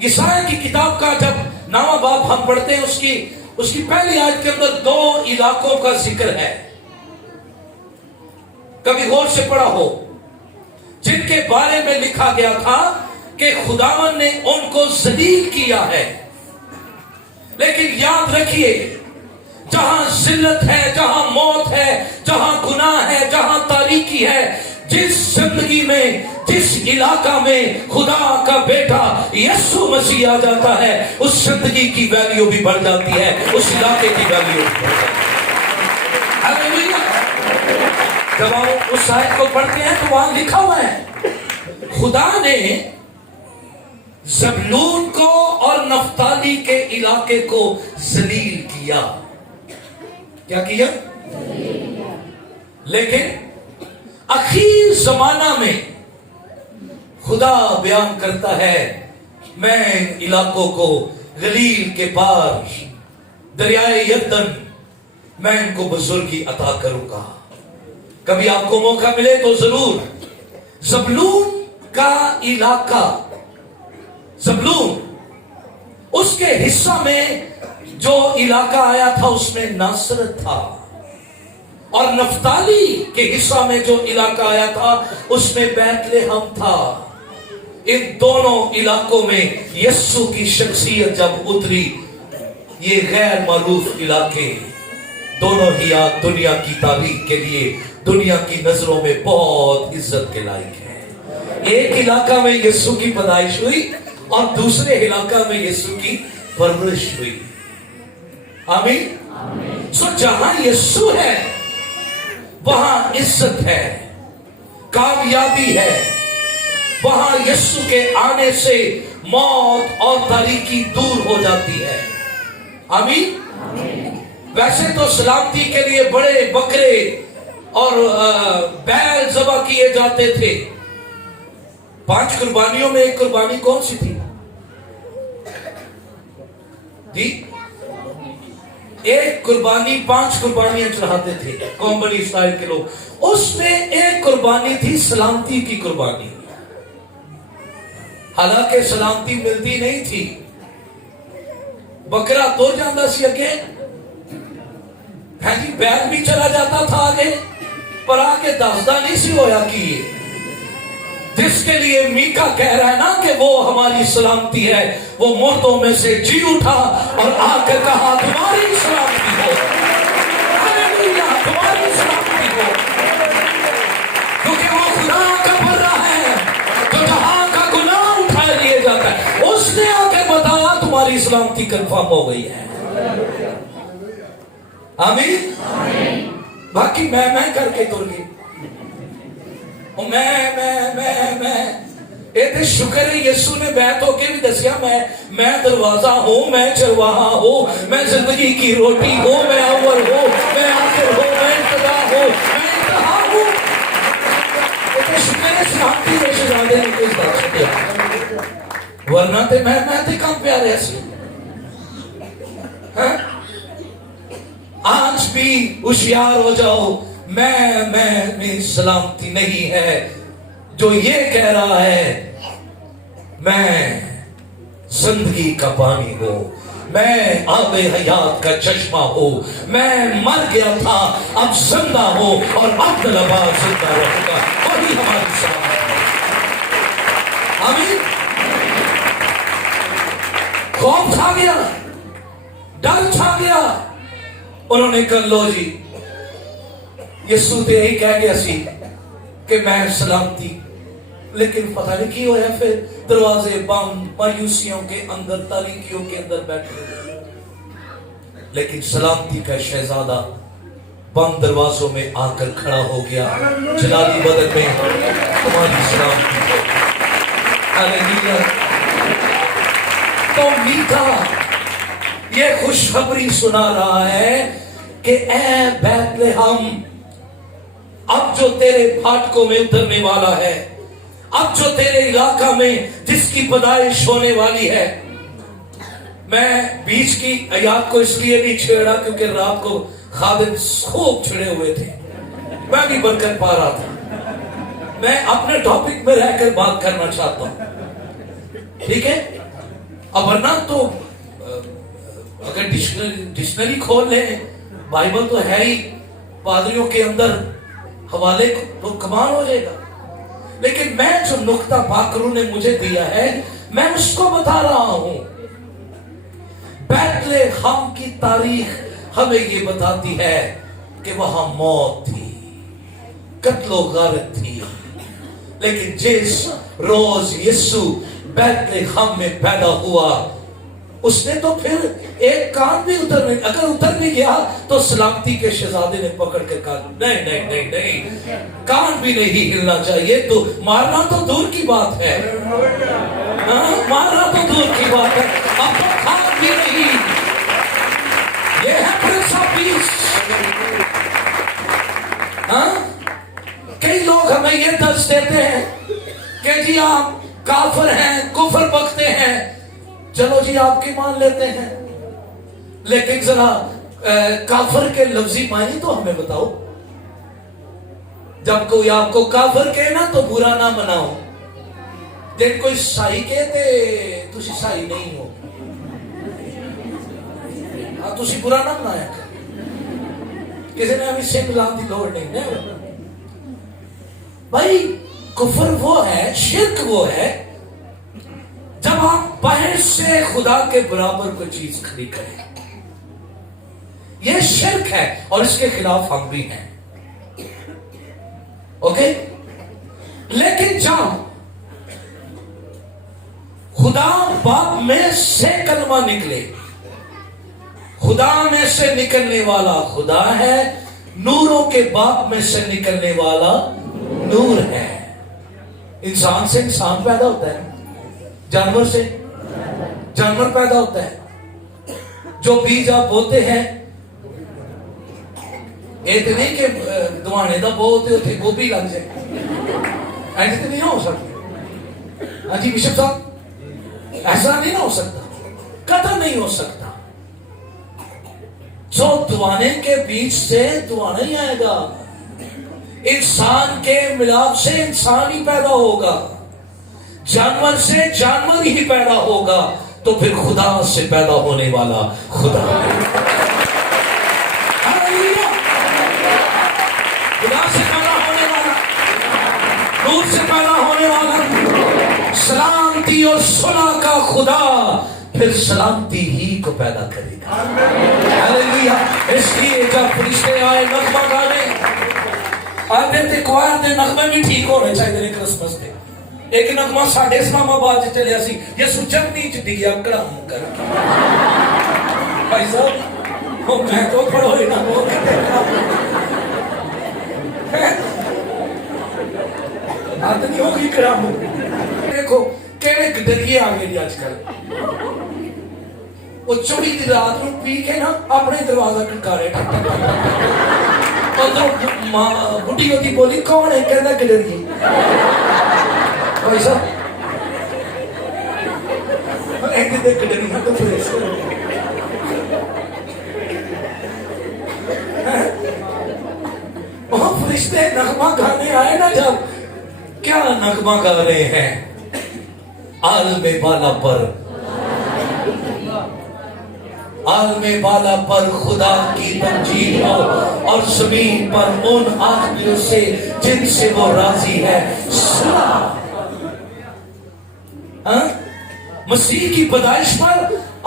یسایہ کی کتاب کا جب 9واں باب ہم پڑھتے ہیں, اس کی پہلی آیت کے اندر 2 علاقوں کا ذکر ہے. کبھی غور سے پڑھا ہو, جن کے بارے میں لکھا گیا تھا کہ خداوند نے ان کو ذلیل کیا ہے. لیکن یاد رکھیے, جہاں ذلت ہے, جہاں موت ہے, جہاں گناہ ہے, جہاں تاریکی ہے, جس زندگی میں, جس علاقہ میں خدا کا بیٹا یسوع مسیح آ جاتا ہے, اس زندگی کی ویلیو بھی بڑھ جاتی ہے, اس علاقے کی ویلیو بھی بڑھ جاتی ہے. ہاللیلویا. جب آپ اس آیت کو پڑھتے ہیں تو وہاں لکھا ہوا ہے, خدا نے زبلون کو اور نفتالی کے علاقے کو ذلیل کیا. کیا کیا؟ لیکن اخیر زمانہ میں خدا بیان کرتا ہے, میں علاقوں کو گلیل کے پار دریائے یردن میں ان کو بزرگی عطا کروں گا. کبھی آپ کو موقع ملے تو ضرور. زبلون کا علاقہ، زبلون اس کے حصہ میں جو علاقہ آیا تھا اس میں ناصرت تھا، اور نفتالی کے حصہ میں جو علاقہ آیا تھا اس میں بیت لحم تھا. ان دونوں علاقوں میں یسوع کی شخصیت جب اتری، یہ غیر معروف علاقے دونوں ہی آج دنیا کی تاریخ کے لیے دنیا کی نظروں میں بہت عزت کے لائق ہیں. ایک علاقہ میں یسوع کی پیدائش ہوئی اور دوسرے علاقہ میں یسوع کی پرورش ہوئی. آمین. سو جہاں یسوع ہے وہاں عزت ہے، کامیابی ہے. وہاں یسوع کے آنے سے موت اور تاریکی دور ہو جاتی ہے. آمین. ویسے تو سلامتی کے لیے بڑے بکرے اور بیل ذبح کیے جاتے تھے. 5 قربانیوں میں ایک قربانی کون سی تھی جی؟ ایک قربانی 5 قربانیاں چڑھاتے تھے قوم بنی اسرائیل کے لوگ. اس میں ایک قربانی تھی سلامتی کی قربانی. حالانکہ سلامتی ملتی نہیں تھی، بکرا تو جاندہ سی اگے، ہاں جی، بیل بھی چلا جاتا تھا آگے، پر آگے داسدہ نہیں سی ہویا کی. جس کے لیے میکا کہہ رہا ہے نا کہ وہ ہماری سلامتی ہے، وہ مردوں میں سے جی اٹھا اور آ کر کہا تمہاری سلامتی ہو، ہاللیلویا، تمہاری سلامتی ہو. کیونکہ وہ خدا کا بندہ ہے جو جہاں کا گناہ اٹھا لیے جاتا ہے. اس نے آ کے بتایا تمہاری سلامتی کنفرم ہو گئی ہے. آمین. باقی میں کر کے تر گئی. میں یہ شکر ہے یسوع نے بیعت ہو کے بھی دسیا میں دروازہ ہوں، میں چرواہا ہوں، میں زندگی کی روٹی ہوں، میں اول ہوں، میں آخر ہوں، میں ابتدا ہوں، میں انتہا ہوں. یہ شکر ہے سلامتی میں شہزادے نے کچھ بات کیا، ورنہ تے میں تے کم پیارے سی. آج بھی ہوشیار ہو جاؤ. میں سلامتی نہیں ہے جو یہ کہہ رہا ہے میں زندگی کا پانی ہوں، میں آب حیات کا چشمہ ہوں، میں مر گیا تھا اب زندہ ہوں اور اب لبا زندہ رہوں گا. وہی ہماری سلامتی ہے. آمین. خوف چھا گیا، ڈر چھا گیا. انہوں نے کہا لو جی یسوع تے یہی کہہ گیا سی کہ میں سلامتی، لیکن پتہ نہیں کی ہویا پھر دروازے بند، مایوسیوں کے اندر، تاریکیوں کے اندر بیٹھے. لیکن سلامتی کا شہزادہ بند دروازوں میں آ کر کھڑا ہو گیا. جلالی بدن میں تمہاری سلامتی ہو. ہاللیلویا. تو میکا یہ خوشخبری سنا رہا ہے کہ اے بیت لحم، اب جو تیرے پھاٹکوں میں اترنے والا ہے، اب جو تیرے علاقہ میں جس کی پیدائش ہونے والی ہے. میں بیچ کی آیات کو اس لیے نہیں چھیڑا کیونکہ رات کو خادم خوب چھڑے ہوئے تھے، میں بھی برکت پا رہا تھا. میں اپنے ٹاپک میں رہ کر بات کرنا چاہتا ہوں، ٹھیک ہے؟ اب ورنہ تو اگر ڈکشنری کھول لیں، بائبل تو ہے ہی پادریوں کے اندر حوالے تو کمال ہو جائے گا. لیکن میں جو نقطہ پاکرو نے مجھے دیا ہے میں اس کو بتا رہا ہوں. بیت لحم کی تاریخ ہمیں یہ بتاتی ہے کہ وہاں موت تھی، قتل و غارت تھی. لیکن جس روز یسوع بیت لحم میں پیدا ہوا، اس نے تو پھر ایک کان بھی اگر اتر نہیں گیا تو سلامتی کے شہزادے نے پکڑ کے کہا نہیں نہیں نہیں نہیں، کان بھی نہیں ہلنا چاہیے. تو مارنا تو دور کی بات ہے، مارنا تو دور کی بات ہے، اب تو کان بھی نہیں. یہ ہے پرنس آف پیس. کئی لوگ ہمیں یہ درس دیتے ہیں کہ جی آپ کافر ہیں، کفر بکتے ہیں. چلو جی آپ کی مان لیتے ہیں، لیکن ذرا काफर के लफ्जी मायने तो हमें बताओ। जब कोई आपको काफर कहे ना तो बुरा ना मनाओ। जब कोई साई कहते तुसी साई नहीं हो, हाँ तुसी बुरा ना मनाया कर। किसी ने अभी सिंह लाने की लोड़ नहीं है भाई। कुफर वो है, शिर्क वो है जब आप बाहर से खुदा के बराबर कोई चीज खड़ी करें। यह शिर्क है और इसके खिलाफ हम भी हैं। ओके, लेकिन जब खुदा बाप में से कलमा निकले, खुदा में से निकलने वाला खुदा है, नूरों के बाप में से निकलने वाला नूर है। इंसान से इंसान पैदा होता है, जानवर से जानवर पैदा होता है। जो बीज आप बोते हैं ये नहीं कि दुआने का बहुत उसे गोभी लग जाए, ऐसे तो नहीं हो सकता। हाँ जी बिशप साहब, ऐसा नहीं ना हो सकता, कतई नहीं हो सकता। जो दुआने के बीच से दुआना ही आएगा। इंसान के मिलाप से इंसान ही पैदा होगा, जानवर से जानवर ही पैदा होगा, तो फिर खुदा से पैदा होने वाला खुदा है। खुदा से पैदा होने वाला, नूर से पैदा होने वाला, सलामती और सुलह का खुदा फिर सलामती ही को पैदा करेगा। हालेलुया। इसलिए जब फरिश्ते आए नगमा गाने, आते थे क्वायर दे नगमे भी ठीक होने चाहिए क्रिसमस दे। एक नगमा साढ़े इस्लामाबाद च चलिया सी, यसू जमनी च डिगया कड़ाम करके। भाई साहब वो मैं तो पढ़ो ही ना वो बात नहीं होगी कड़ाम। देखो केड़े गडरिए आ गए आजकल। वो चौड़ी की रात में पी के ना अपने दरवाजा खटकारे, और जो बुढ़ी होती बोली कौन है, कहता गडरिए। भाई साहब गडरिया तो फरिश्ते नगमा गाने आए ना, जब क्या नगमा गा रहे हैं, आलमे बाला पर, आलमे बाला पर खुदा की तमजीद हो, और जमीन पर उन आदमियों से जिनसे वो राजी है। मसीह की पैदाइश पर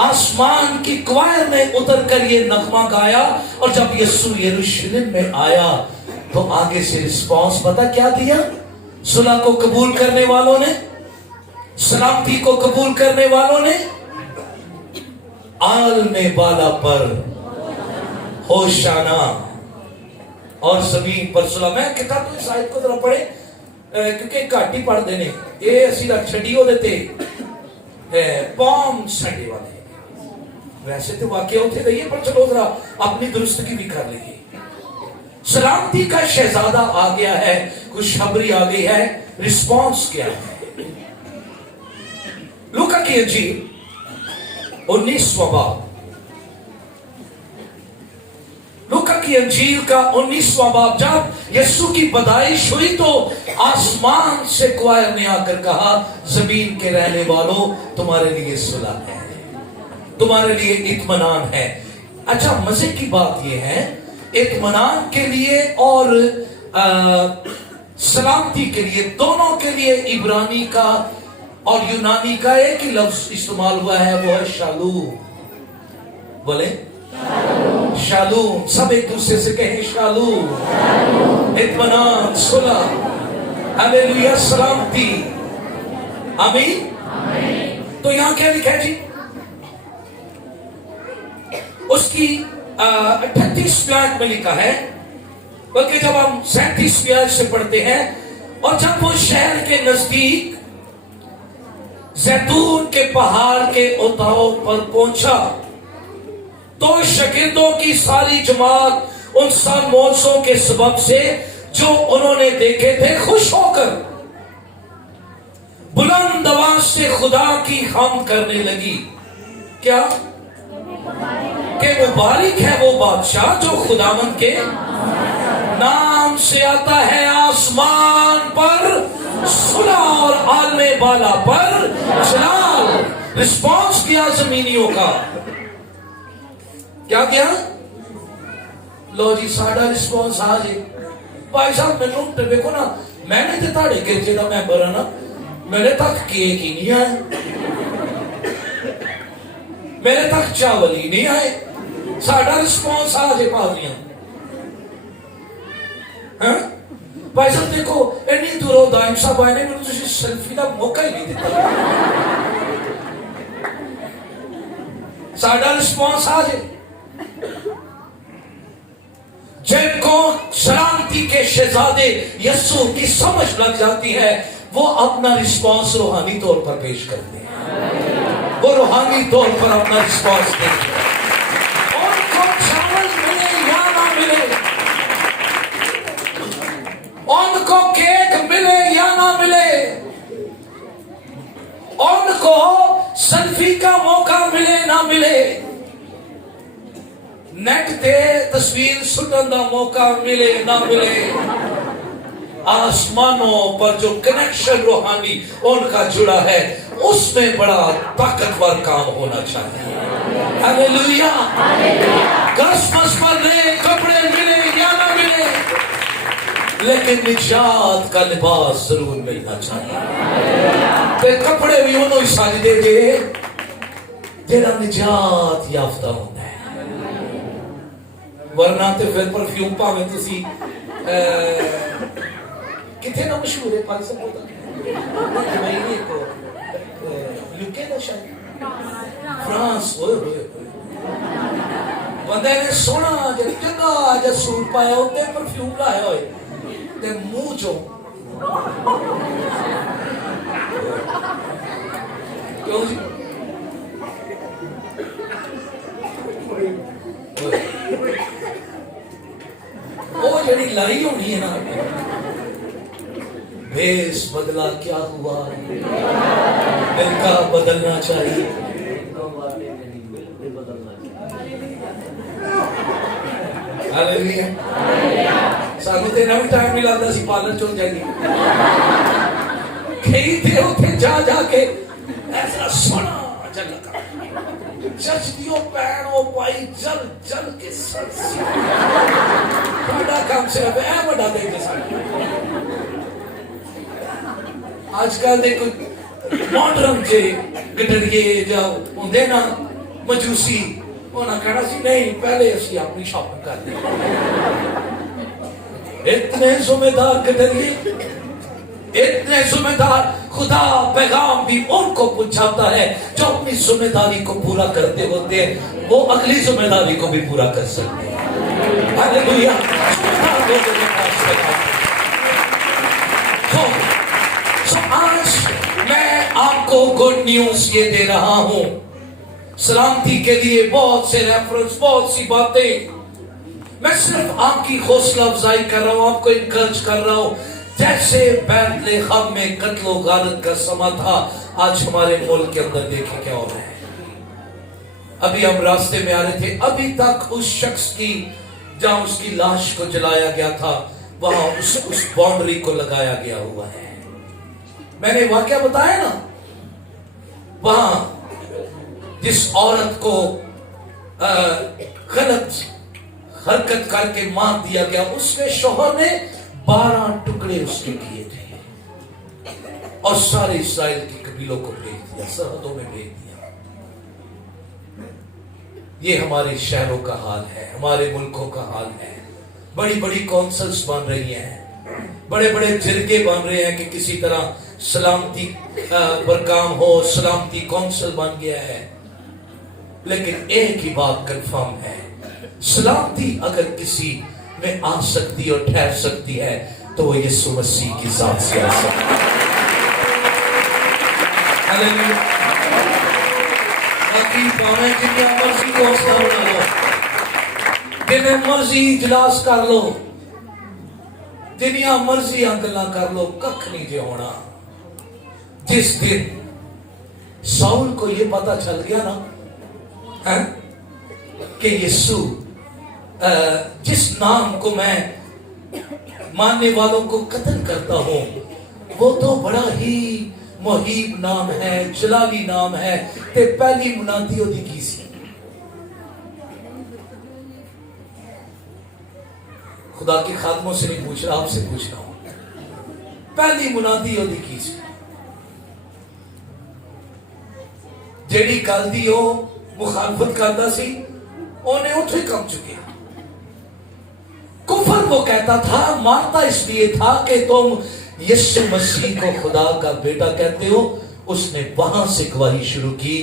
आसमान की क्वायर ने उतर कर ये नगमा गाया, और जब यीशु यरूशलेम में आया तो आगे से रिस्पॉन्स पता क्या दिया? सुलह को कबूल करने वालों ने, सलामती को कबूल करने वालों ने, आलमे बाला पर होशाना, और जमीन पर सुलह। मैं किताब तो इस आयत को जरा पढ़े क्योंकि घाटी पढ़ते ने ये असी रख छड़ी होते थे पॉम संडे वाले। वैसे तो वाकया उठे रही है, पर चलो जरा अपनी दुरुस्तगी भी कर लीजिए। सलामती का शहजादा आ गया है, खुशखबरी आ गई है, रिस्पॉन्स क्या है? लूका की अंजील 19वां बाब, लूका की अंजील का 19वां बाब। जब यीशु की पैदाइश हुई तो आसमान से क्वायर ने आकर कहा, जमीन के रहने वालों तुम्हारे लिए सुलह है, तुम्हारे लिए इत्मीनान है। अच्छा मजे की बात यह है, इत्मीनान के लिए और सलामती के लिए, दोनों के लिए इब्रानी का और यूनानी का एक ही लफ्ज इस्तेमाल हुआ है, वो है शालूम। बोले शालूम, सब एक दूसरे से कहें शालूम, इत्मीनान, सुलह, हालेलुया, सलामती, आमीन। तो यहां क्या लिखा है जी? उसकी 38 आयत में लिखा है, बल्कि जब हम 37 आयत से पढ़ते हैं, और जब वो शहर के नजदीक जैतून के पहाड़ के उताव पर पहुंचा तो शागिर्दों की सारी जमात उन सब मौजों के सबब से जो उन्होंने देखे थे खुश होकर बुलंद आवाज से खुदा की हम करने लगी। क्या? کہ مبارک ہے وہ بادشاہ جو خداوند کے نام سے آتا ہے، آسمان پر صلح اور عالم بالا پر جلال۔ رسپانس کیا زمینیوں کا، کیا کیا؟ لو جی ساڑھا رسپانس آ جائے بھائی صاحب میں دیکھو نا، میں نے تو تھاڑے گرجے کا ممبر ہوں نا، میرے تک کیک ہی نہیں آئے، میرے تک چاول ہی نہیں آئے، ساڑھا رسپانس آ جائے پادریاں۔ بھائی صاحب دیکھو اینی دورو دائم صاحب آئے نے میں نے سیلفی کا موقع ہی نہیں دیتا، ساڑھا رسپانس آ جائے۔ جن کو سلامتی کے شہزادے یسوع کی سمجھ لگ جاتی ہے وہ اپنا رسپانس روحانی طور پر پیش کرتے ہیں، وہ روحانی طور پر اپنا رسپانس دیتے ہیں۔ ان کو چاول ملے یا نہ ملے، ان کو کیک ملے یا نہ ملے، ان کو سیلفی کا موقع ملے نہ ملے، نیٹ تے تصویر سٹن دا موقع ملے نہ ملے، آسمانوں پر جو کنیکشن روحانی ان کا جڑا ہے اس میں بڑا طاقتور کام ہونا چاہیے۔ ہاللیلویا۔ کرسمس پر نئے کپڑے ملے یا نہ ملے لیکن نجات کا لباس ضرور ملنا چاہیے، تے کپڑے بھی انہوں ہی سج دے گے جنہاں نجات یافتہ ہوتا ہے، ورنہ تے پھر پرفیوم پاویں تسی کتنے نہ مشہور ہے پاک صاحب ہوتا ہے کو یوکے دا شاید فرانس ہوئے بندے نے سونا جب چنگا جب سوٹ پایا ہوتے پرفیوم لائے ہوئے تے منہ چو کیوں جی وہ جڑی لائی ہونی ہے نا بھیس بدلا کیا ہوا دل کا بدلنا چاہیے۔ ہاللیلویا۔ سانو تے نہ ٹائم نہیں لگتا سی پارلر چل جائیے کئی تھے اتنے جا جا کے ایسا سونا جل لگا چرچ دیو پین او پائی جل جل کے سر سی بڑا کام صرف ہے بڑا دے کے ساتھ۔ آج کل دیکھو ماڈرن کے گٹریے جو ہوندے نا مجوسی انہاں کہنا سی نہیں پہلے اسی اپنی شاپنگ کر دیں، اتنے ذمہ دار گٹریے اتنے ذمہ دار خدا پیغام بھی ان کو پہنچاتا ہے جو اپنی ذمہ داری کو پورا کرتے ہوتے ہیں وہ اگلی ذمہ داری کو بھی پورا کر سکتے ہیں۔ ہاللیلویا۔ آج میں آپ کو گڈ نیوز یہ دے رہا ہوں، سلامتی کے لیے بہت سے ریفرنس بہت سی باتیں، میں صرف آپ کی حوصلہ افزائی کر رہا ہوں، آپ کو انکرج کر رہا ہوں۔ جیسے بیت لحم میں قتل و غارت کا سما تھا آج ہمارے ملک کے اندر دیکھیں کیا ہو رہا ہے۔ ابھی ہم راستے میں آ رہے تھے، ابھی تک اس شخص کی جہاں اس کی لاش کو جلایا گیا تھا وہاں اس باؤنڈری کو لگایا گیا ہوا ہے۔ میں نے واقعہ بتایا نا، وہاں جس عورت کو غلط حرکت کر کے مار دیا گیا اس میں شوہر نے 12 ٹکڑے اس نے کیے تھے اور سارے اسرائیل کے قبیلوں کو بھیج دیا، سرحدوں میں بھیج دیا۔ یہ ہمارے شہروں کا حال ہے، ہمارے ملکوں کا حال ہے۔ بڑی بڑی کونسلز بن رہی ہیں، بڑے بڑے جرگے بن رہے ہیں کہ کسی طرح سلامتی پر کام ہو، سلامتی کونسل بن گیا ہے، لیکن ایک ہی بات کنفرم ہے، سلامتی اگر کسی میں آ سکتی اور ٹھہر سکتی ہے تو وہ یسوع مسیح کی ذات سے آ سکتی ہے۔ ہاللیلویا۔ باقی پاویں جنیا مرضی حوصلہ بنا لو، جنہیں مرضی اجلاس کر لو، جنیا مرضی گلاں کر لو، ککھ نہیں جے ہونا۔ جس دن ساؤل کو یہ پتا چل گیا نا کہ یسوع جس نام کو میں ماننے والوں کو قتل کرتا ہوں وہ تو بڑا ہی محیب نام ہے، جلالی نام ہے، تے پہلی منادی ہوتی کی سی؟ خدا کے خادموں سے نہیں پوچھ رہا، آپ سے پوچھ رہا ہوں، پہلی منادی ہوتی کی سی؟ جیڑی گل دی ہو مخالفت کرتا سی انہیں اتھے کم چکے۔ کفر وہ کہتا تھا، مارتا اس لیے تھا کہ تم یسوع مسیح کو خدا کا بیٹا کہتے ہو۔ اس نے وہاں سے گواہی شروع کی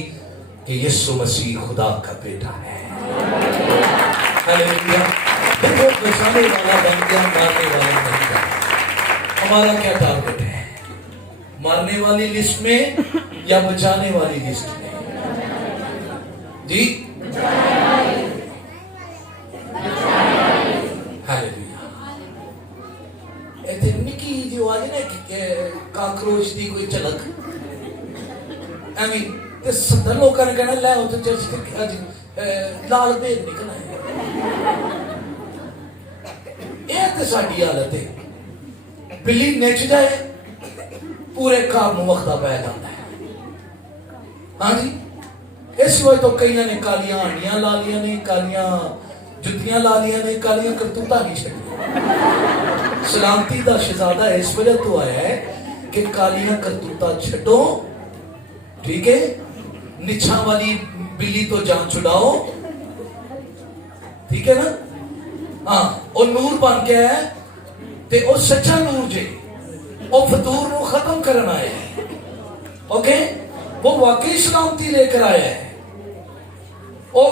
کہ یسوع مسیح خدا کا بیٹا ہے۔ ہاللیلویا۔ دیکھو بچانے والا بن گیا، مارنے والا نہیں گیا۔ ہمارا کیا ٹارگٹ ہے؟ مارنے والی لسٹ میں یا بچانے والی لسٹ میں؟ جی نکی جو آج نا کاکروچ دی کوئی جھلک ایویں 70 لوگوں نے کہنا لے تو چرچ لال بھیج نکلنا ہے۔ یہ تو ساری حالت ہے، بلی نچ جائے پورے کام وقت پہ جاتا ہے۔ ہاں جی، اس وجہ تو کئی نے کالیاں ہانڈیاں لا لیا نے، کالیاں جتیاں لا لیا نے، کالیاں کرتوتاں نہیں چھڑی۔ سلامتی دا شہزادہ اس وجہ تو آیا ہے کہ کالیاں کرتوتاں چھٹو، ٹھیک ہے، نچھاں والی بلی تو جان چھڑاؤ، ٹھیک ہے نا؟ ہاں، اور نور بن کے ہے تے او سچا نور جے، او فتور نو ختم کرنا ہے، اوکے؟ وہ واقعی سلامتی لے کر آیا ہے، او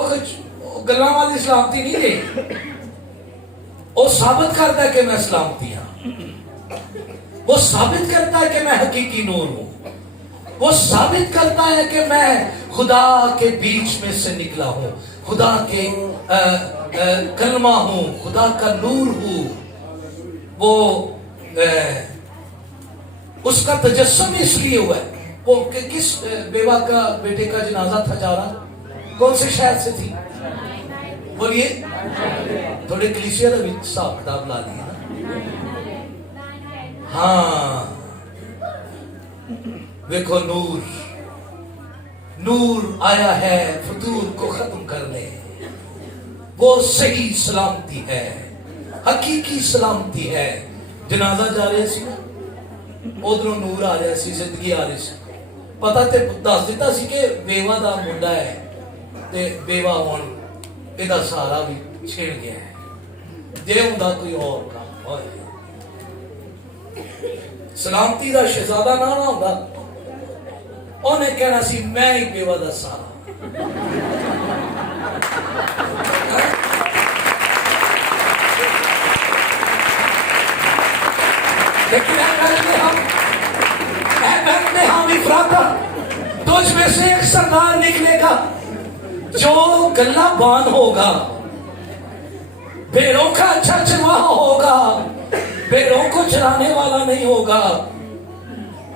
گلاں والی سلامتی نہیں دے، وہ ثابت کرتا ہے کہ میں سلامتی ہوں، وہ ثابت کرتا ہے کہ میں حقیقی نور ہوں، وہ ثابت کرتا ہے کہ میں خدا کے بیچ میں سے نکلا ہوں، خدا کے کلمہ ہوں، خدا کا نور ہوں۔ وہ اس کا تجسم اس لیے ہوا ہے، وہ کس بیوہ کا بیٹے کا جنازہ تھا جا رہا، کون سے شہر سے تھی؟ بولیے، تھوڑے کلیسیا کا بھی حساب کتاب لا لیا نا۔ ہاں دیکھو، نور آیا ہے فطور کو ختم کرنے، وہ صحیح سلامتی ہے، حقیقی سلامتی ہے۔ جنازہ جا رہے سی نا، ادھروں نور آ رہا سی، زندگی آ رہی سی، پتا تے دس دیتا سی کہ بیوہ دا منڈا ہے تے بیوہ ہون یہ سارا بھی چھڑ گیا ہے، جے ہوندا کوئی اور کام ہوئے۔ سلامتی دا شہزادہ نہ ہوندا، انہیں کہنا سی میں ہی بیوہ دا سارا۔ لیکن ہم افراطہ تجھ میں سے ایک سردار نکلے گا جو گلہ بان ہوگا، بیڑوں کا اچھا چرواہا ہوگا، بیڑوں کو چرانے والا نہیں ہوگا۔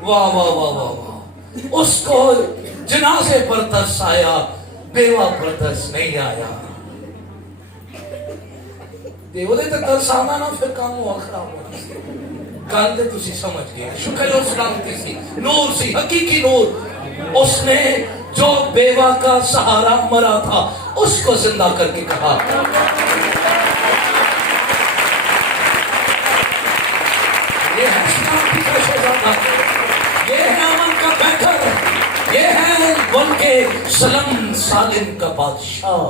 واہ واہ واہ واہ واہ، اس کو جنازے پر ترس آیا، بیوہ پر ترس نہیں آیا۔ دیو دے تک ترس آنا نا، پھر کام ہوا خراب ہونا سی۔ گل دے تسی سمجھ گئے، شکر اور سلامتی سی، نور سی، حقیقی نور۔ اس نے جو بیوہ کا سہارا مرا تھا اس کو زندہ کر کے کہا، یہ ہے سلامتی کا شہزادہ، یہ ہے امن کا بہتر، یہ ہے ملک سلم سالم کا بادشاہ۔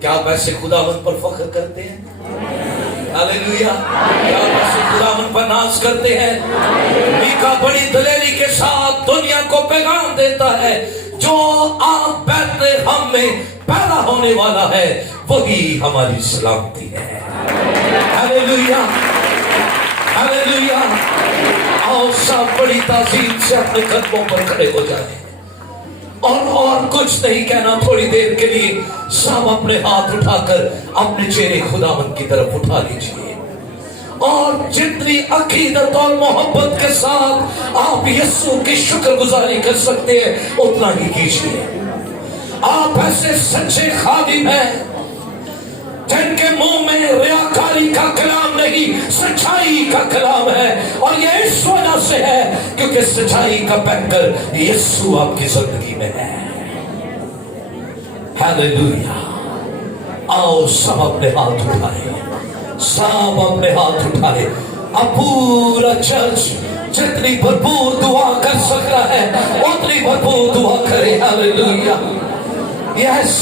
کیا آپ ایسے خداوند پر فخر کرتے ہیں؟ ہاللیلویا۔ کیا آپ ایسے خداوند پر ناز کرتے ہیں؟ میکا بڑی دلیری کے ساتھ دنیا کو پیغام دیتا ہے، جو آپ بیت لحم میں پیدا ہونے والا ہے وہی ہماری سلامتی ہے۔ ہاللیلویا، ہاللیلویا۔ آؤ سب بڑی تعظیم سے اپنے قدموں پر کھڑے ہو جائیں، اور کچھ نہیں کہنا، تھوڑی دیر کے لیے سب اپنے ہاتھ اٹھا کر اپنے چہرے خداوند کی طرف اٹھا لیجئے، اور جتنی عقیدت اور محبت کے ساتھ آپ یسوع کی شکر گزاری کر سکتے ہیں اتنا ہی کیجئے۔ आप ऐसे सच्चे खादिम हैं जिनके मुंह में रियाकारी का कलाम नहीं, सच्चाई का कलाम है। और ये इस वजह से है क्योंकि सच्चाई का पैकर यीशु आपकी जिंदगी में है। हालेलुया। आओ सब अपने हाथ उठाए, सब अपने हाथ उठाए। अब पूरा चर्च जितनी भरपूर दुआ कर सकता है उतनी भरपूर दुआ करे। हालेलुया। यस,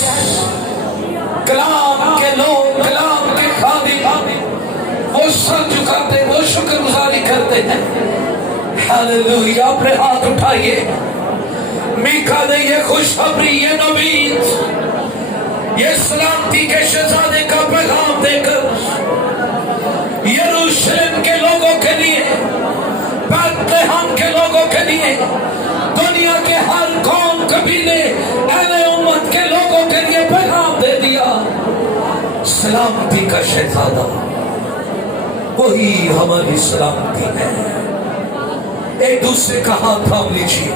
कलाम के लोग, कलाम के खादिम वो सर झुकाते, वो शुक्रगुजारी करते हैं। हालेलुया। अपने हाथ उठाइए। मीका ने ये खुशखबरी, ये नबीद, ये सलामती के शहजादे का पैगाम देकर यरूशलेम के लोगों के लिए, बैतलहम के लोगों के लिए, दुनिया के हर कौम, कबीले, अहले उम्मत के लोगों के लिए पैगाम दे दिया। सलामती का शहजादा वही हमारी सलामती है। एक दूसरे का हाथ थाम लीजिए,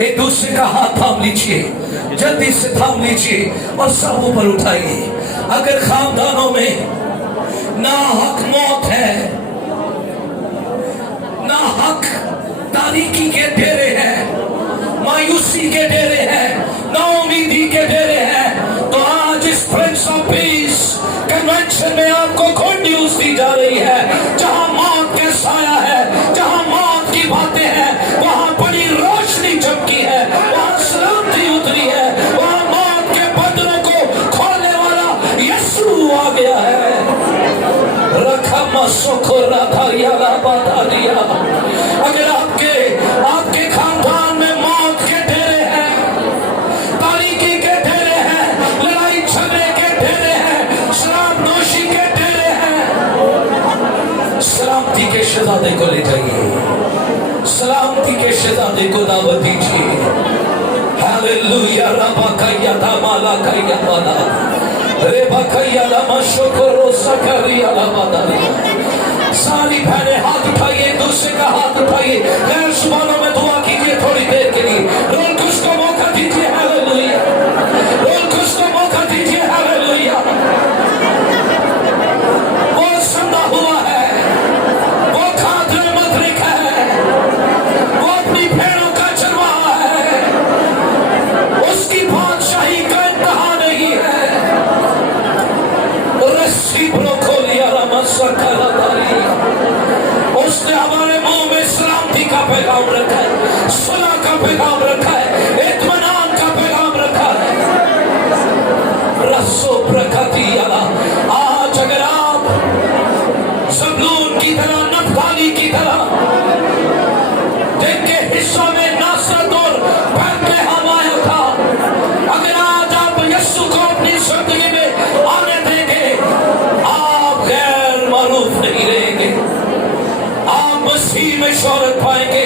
एक दूसरे का हाथ थाम लीजिए, जल्दी से थाम लीजिए और सब ऊपर उठाइए। अगर खानदानों में नाहक मौत है, नाहक तारीकी के डेरे हैं, मायूसी के डेरे हैं, नाउमीदी के डेरे हैं, तो आज इस प्रिंस ऑफ पीस कन्वेंशन में आपको गुड न्यूज दी जा रही है। जहां मौत के साया है, जहां मौत की बातें हैं, वहां बड़ी रोशनी चमकी है, वहां सलामती उतरी है, वहां मौत के बंधनों को खोलने वाला यीशु आ गया है। रखा सुखो रखा याला बता दिया। अगर आपके खानदान में मौत के डेरे हैं, तारीकी के डेरे हैं, लड़ाई झगड़े के डेरे हैं, शराब नोशी के डेरे हैं, सलामती के शहजादे को ले जाइए, सलामती के शहजादे को दावत दीजिए। हालेलुया। रबा कया माला कया माला रेबा कया मशोकरो सकरिया सारी बहनें हाथ उठाइए, दूसरे का हाथ उठाइए, गैर जुबानों में दुआ कीजिए थोड़ी देर के लिए। रोल कुछ को मौका दीजिए। हालेलुया। रोल कुछ को मौका दीजिए। हालेलुया। वो संदा हुआ है, वो खादरे मदरिक है, वो अपनी भेड़ों का चरवाहा है, उसकी बादशाही का इंतहा नहीं है। रस्सी ब्रोको लिया रमसा करा दारी, उसने हमारे मुंह में सलामती का पैगाम रखा है, सुलह का पैगाम रखा है, इत्मीनान का पैगाम रखा है। रस्सो प्रकति अला। आज अगर आप ज़बूलून की तरह, नप्ताली की तरह, जिनके हिस्सों में नासरत और बैतलहम आया था, अगर आज आप यीशु को अपनी जिंदगी में आने देंगे, आप गैर मारूफ नहीं रहेंगे। आप मसीह में शोहरत पाएंगे,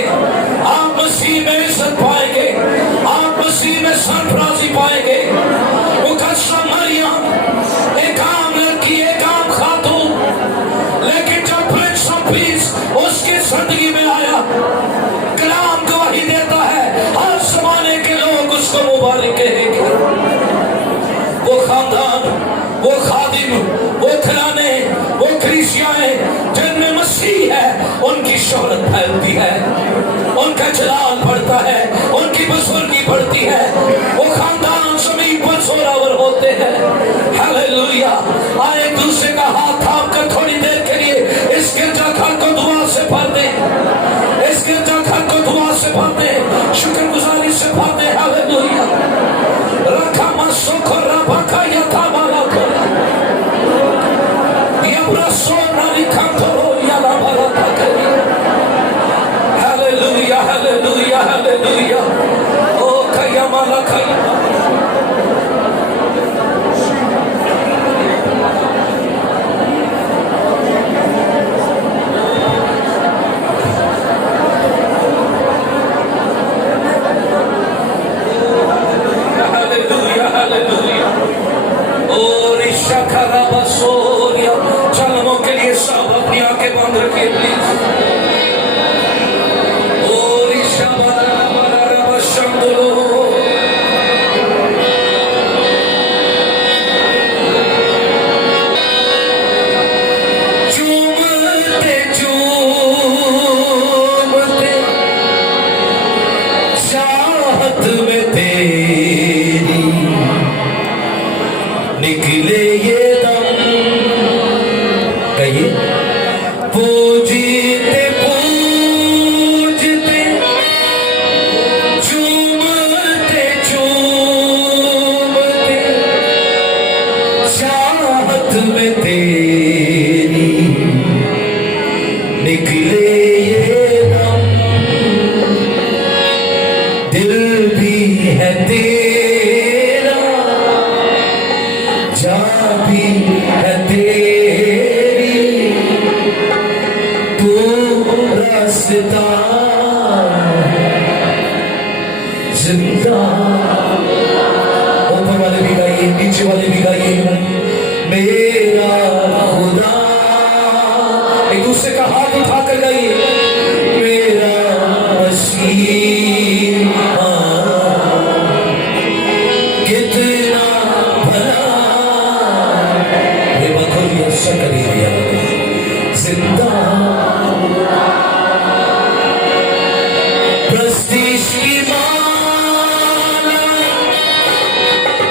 आप मसीह में इज्जत पाएंगे, आप मसीह में सरफराजी पाएंगे। मुकद्दस मरियम एक आम लड़की, एक आम खातून, लेकिन जब प्रिंस ऑफ पीस उसकी जिंदगी में आया, कलाम गवाही देता है, हर जमाने के लोग उसको मुबारक कहेंगे। वो खानदान, वो खादिम, वो घराने, वो कलीसियाएं जिनमें मसीह है, उनकी शोहरत फैलती है, उनका जलाल बढ़ता है, उनकी बुजुर्गी बढ़ती है, वो खानदान जमीन पर जोरावर होते हैं। हालेलुया। आए एक दूसरे का हाथ थाम कर थोड़ी देर के लिए इस गिरजाघर को दुआ से भर दें, इस गिरजाघर को दुआ से भर दें, शुक्रगुजारी से भर दें। हालेलुया। रखा मसुख रबा का यथा माला को यब्रा सोना लिखा करो याला माला का करिए। हालेलुया। हालेलुया। हालेलुया। ओ कया माला कया। निकले ये दम, कहिए पूजते पूजते चूमते चूमते चाहत में तेरी निकले ये दम, दिल भी है तेरा जा भी है तेरी, तू रास्ता जिंदा। ऊपर वाले भी गाइए, नीचे वाले भी गाइए। मेरा खुदा, एक दूसरे का हाथ उठाकर गाइए। मेरा मसीहा कितना भला, ये बात होगी अच्छा करिए जिंदा। प्रस्तीश की माला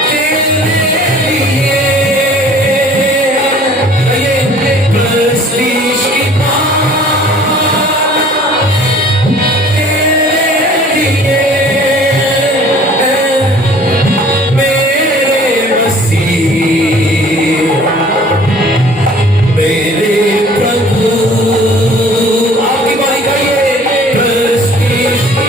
तेरे लिए, प्रस्तीश की माला तेरे लिए, मेरे मसीह मेरे प्रभु। आपकी बारी गाइए। प्रस्तीश की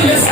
Let's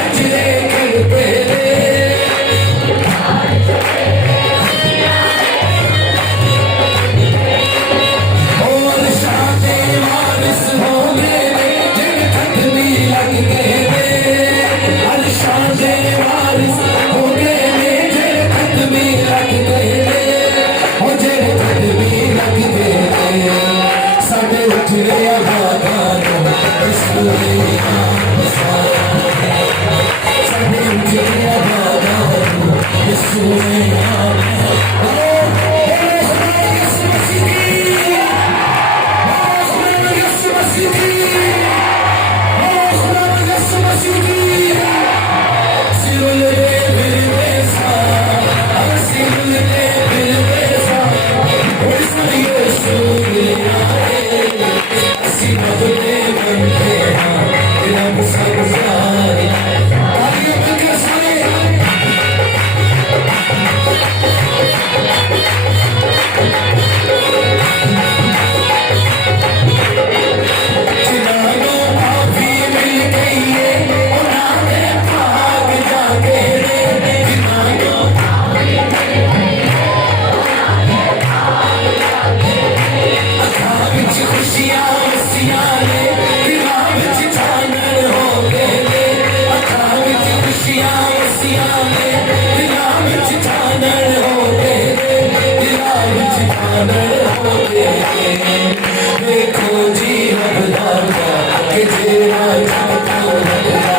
देखो जी अब लागा कि तेरा जाको लगा,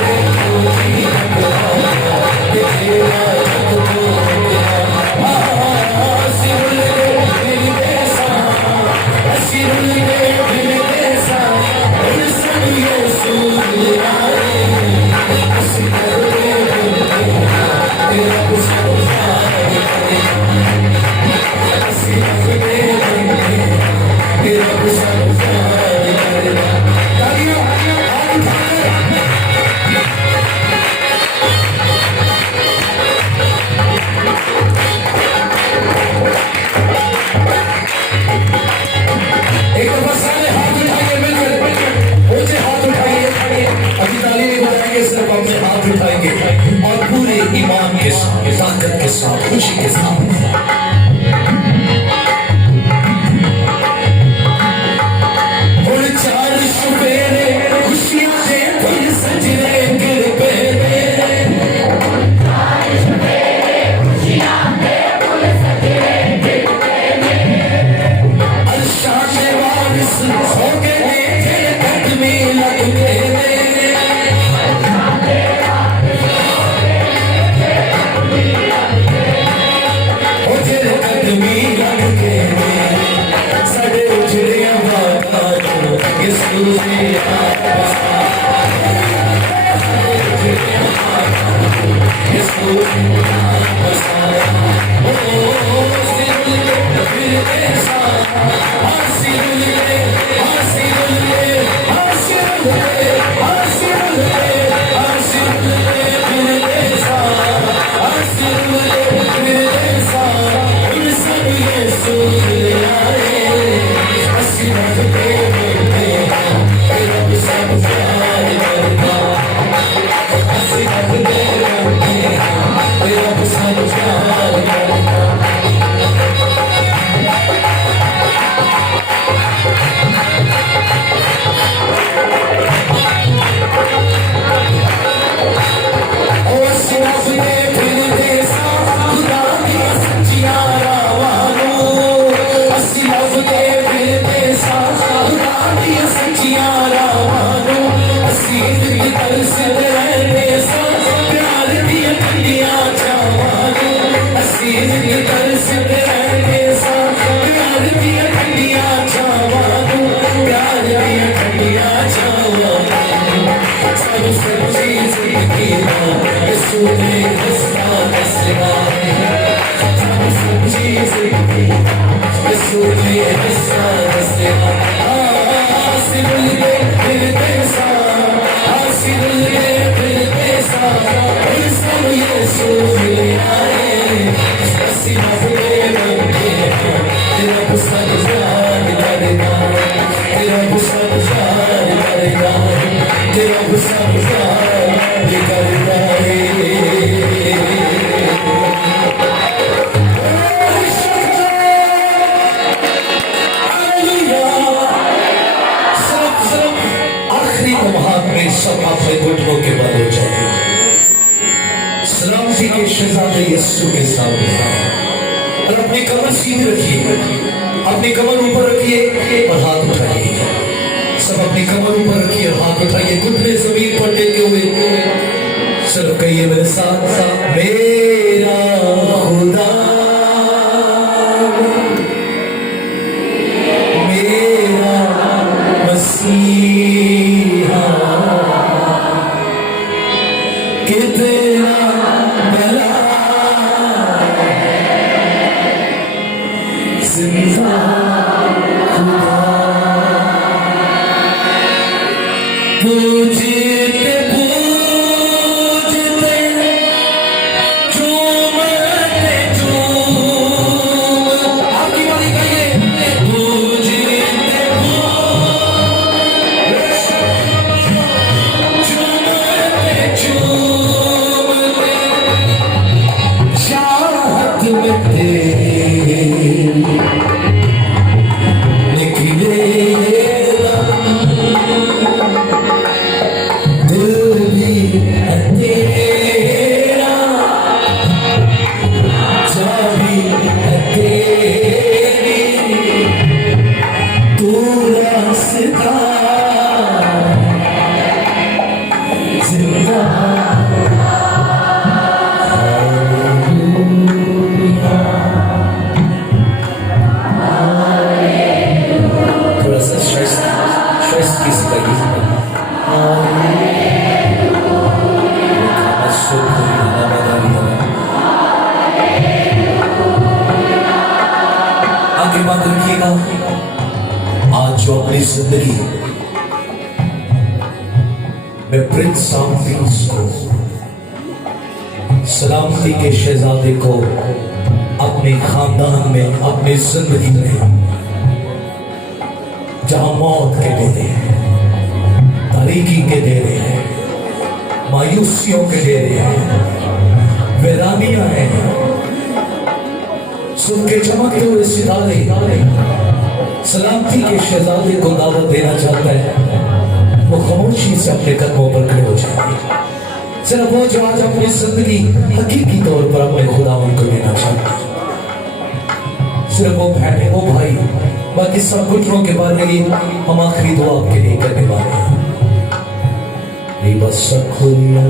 देखो जी अब लागा कि तेरा जाको लगा। सिरुल दे दिल देसा, सिरुल दे दिल देसा, उलसन यीशु आए, सिरुल दे दिल देसा, तेरा गुस्सा और पूरे ईमान के साथ, ताकत के साथ, खुशी के साथ और चार सवेरे खुशियां दे फिर सजरे गिर पेरे, अरशान वारिस हो के देखे कदमी लग मेरे, सब अपने घुटनों के बल हो जाए, सलामती के शहजादे यीशु के सामने, और अपनी कमर सीधी रखिए, अपनी कमर ऊपर रखिए और हाथ उठाइए। सब अपनी कमर ऊपर रखिए और हाथ उठाइए, घुटने जमीन पर टेके हुए सिर्फ कहिए मेरे साथ साथ, मेरा खुदा मेरा मसीहा कितना भला जिंदा खुदा, पूजते पूजते झूम अपनी जिंदगी में प्रिंस ऑफ पीस को, सलामती के शहजादे को अपने खानदान में, अपनी जिंदगी में, जहां मौत के डेरे हैं, तारीकी के डेरे हैं, मायूसियों के डेरे हैं, वीरानियां हैं, सुन के चमकते हुए सितारे सलामती के शहजादे को दावत देना चाहता है, वो खामोशी से अपने कदमों पर खड़े हो जाएंगे। सिर्फ वो जो आज अपनी जिंदगी हकीकी तौर पर अपने खुदावन को देना चाहता है, सिर्फ वो बहने, वो भाई, बाकी सब घुटनों के बाद में हम आखिरी दुआ आपके लिए करने वाले हैं। बस खुलिया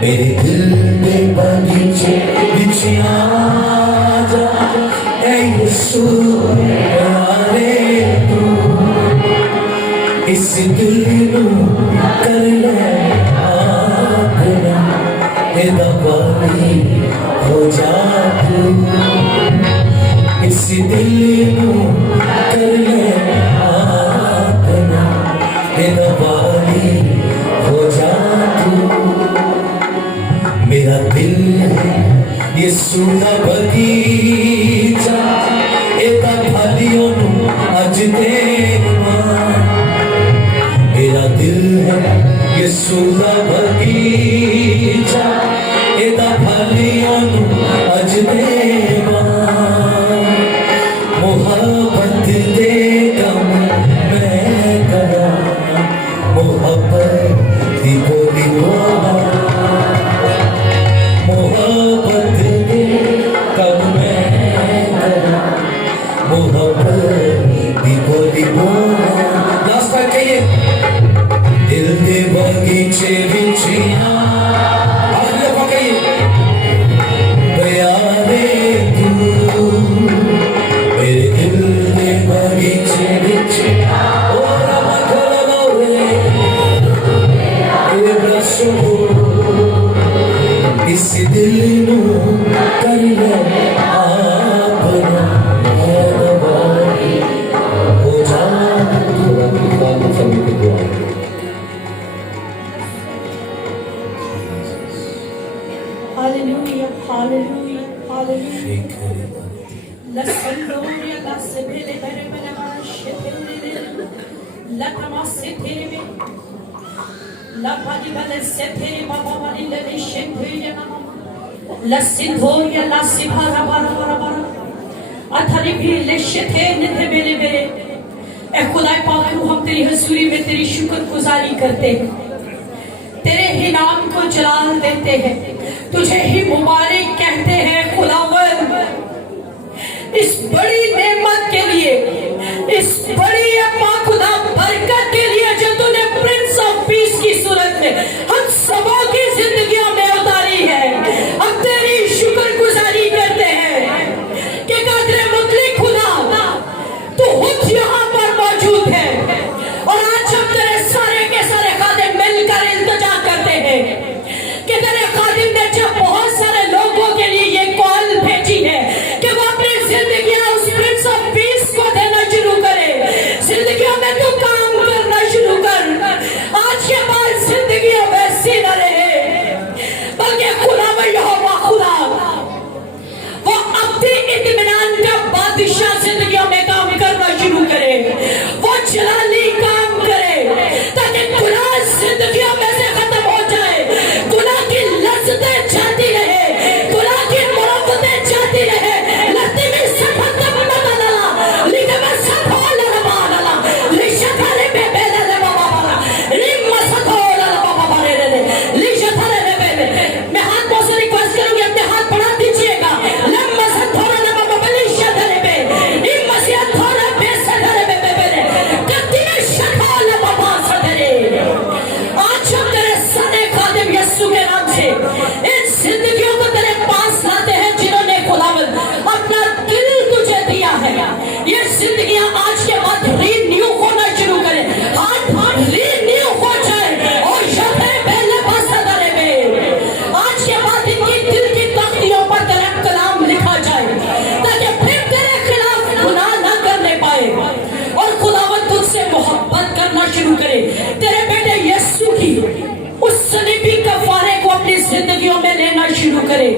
मेरे दिल में बगीचे बिछिया जा, ऐ यीशु प्यारे तू, इस दिल नूं कर ले अपना, एदा पानी हो जा तू, इस दिल नूं कर ले अपना, एदा पानी हो जा तू। मेरा दिल यीशु दा बगीचा, एदा फलियों नूं अज देवां। मेरा दिल है यीशु दा बगीचा, एदा फलियों नूं अज देवां। मुहब्बत दे कम मैं करा, मुहब्बत दी बोली बोला, मोहब्बत दे कब मैं करा, मोहब्बत दी बोली बोला। लास्ट बार कहिए, दिल दे बगीचे बिछिया, आखिरी दफा कहिए, प्यारे तू, मेरे दिल दे बगीचे बिछिया, ओ रब्बा खोलो रे, ये ब्रशो इस दिल नूं कर ले अपना, हो जा Hallelujah, hallelujah, hallelujah. La sandoria, la sebele, la shepele, la tamasete, la padibale sepere, baba valile, shepele, la sindoria, la sipara, bara, ataribi, le shetene, nebele, bele. اے خدائے پاک روح ہم تیری حضوری میں تیری شکر گزاری کرتے ہیں, تیرے ہی نام کو جلال دیتے ہیں, تجھے ہی مبارک کہتے ہیں خداوند. اس بڑی نعمت کے لیے, اس بڑی پاک خدا برکت کے لیے جو تو نے پرنس آف پیس کی صورت میں ہم سبوں کی زندگیوں میں اتاری ہے, ہم تیری شکر گزاری کرتے ہیں کہ قدر مطلق خدا تو خود یہاں پر موجود ہے. اور آج ہم تیرے سارے کے سارے خادم مل کر التجا کرتے ہیں کہ تیرے خادم نے جب بہت سارے لوگوں کے لیے یہ کال بھیجی ہے کہ وہ اپنی زندگیاں اس پرنس آف پیس کو دینا شروع کرے, زندگیوں میں تو کام کرنا शुरू करे। तेरे बेटे यीशु की उस सलीबी कफारे को अपनी जिंदगियों में लेना शुरू करे,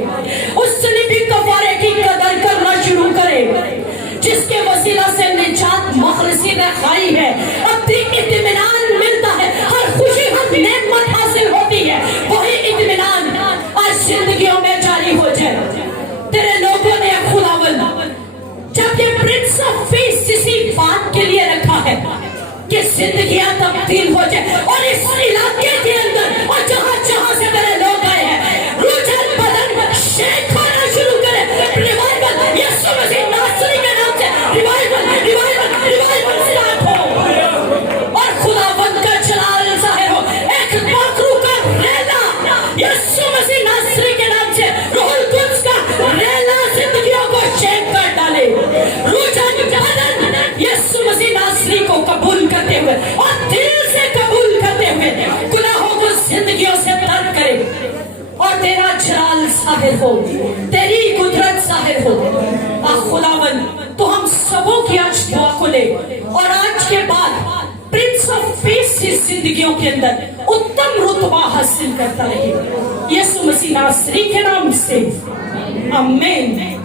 उस सलीबी कफारे की कदर करना शुरू करे, जिसके वसीला से निजात मखलसी ने खाई है, अपनी इत्मीनान मिलता है, हर खुशी हर नेमत हासिल होती है, वही इत्मीनान आज जिंदगियों में जारी हो जाए। तेरे लोगों ने खुदावंद जब ये प्रिंस ऑफ पीस इसी बात के लिए रखा है कि जिंदगियां तब्दील हो जाए, और इस इलाके के अंदर और जहां जहां से मेरे लोग आए हैं रूजन बदन शेक होना शुरू करे। रिवाइवल यीशु मसीह नासरी के नाम से रिवाइवल रिवाइवल रिवाइवल स्टार्ट हो, और खुदावंद का जलाल ज़ाहिर हो। एक पाखरू का रेला यीशु मसीह नासरी के नाम से रूहुल कुद्स का रेला जिंदगियों को शेक कर डाले। रूजन बदन यीशु मसीह नासरी को कबूल करते हुए और दिल से कबूल करते हुए गुनाहों को जिंदगियों से तर्क करे, और तेरा जलाल ज़ाहिर हो, तेरी कुदरत ज़ाहिर हो। खुदावन तो हम सबों की आज दुआ को ले, और आज के बाद प्रिंस ऑफ पीस की जिंदगियों के अंदर उत्तम रुतबा हासिल करता रहे, यीशु मसीह नासरी के नाम से आमीन।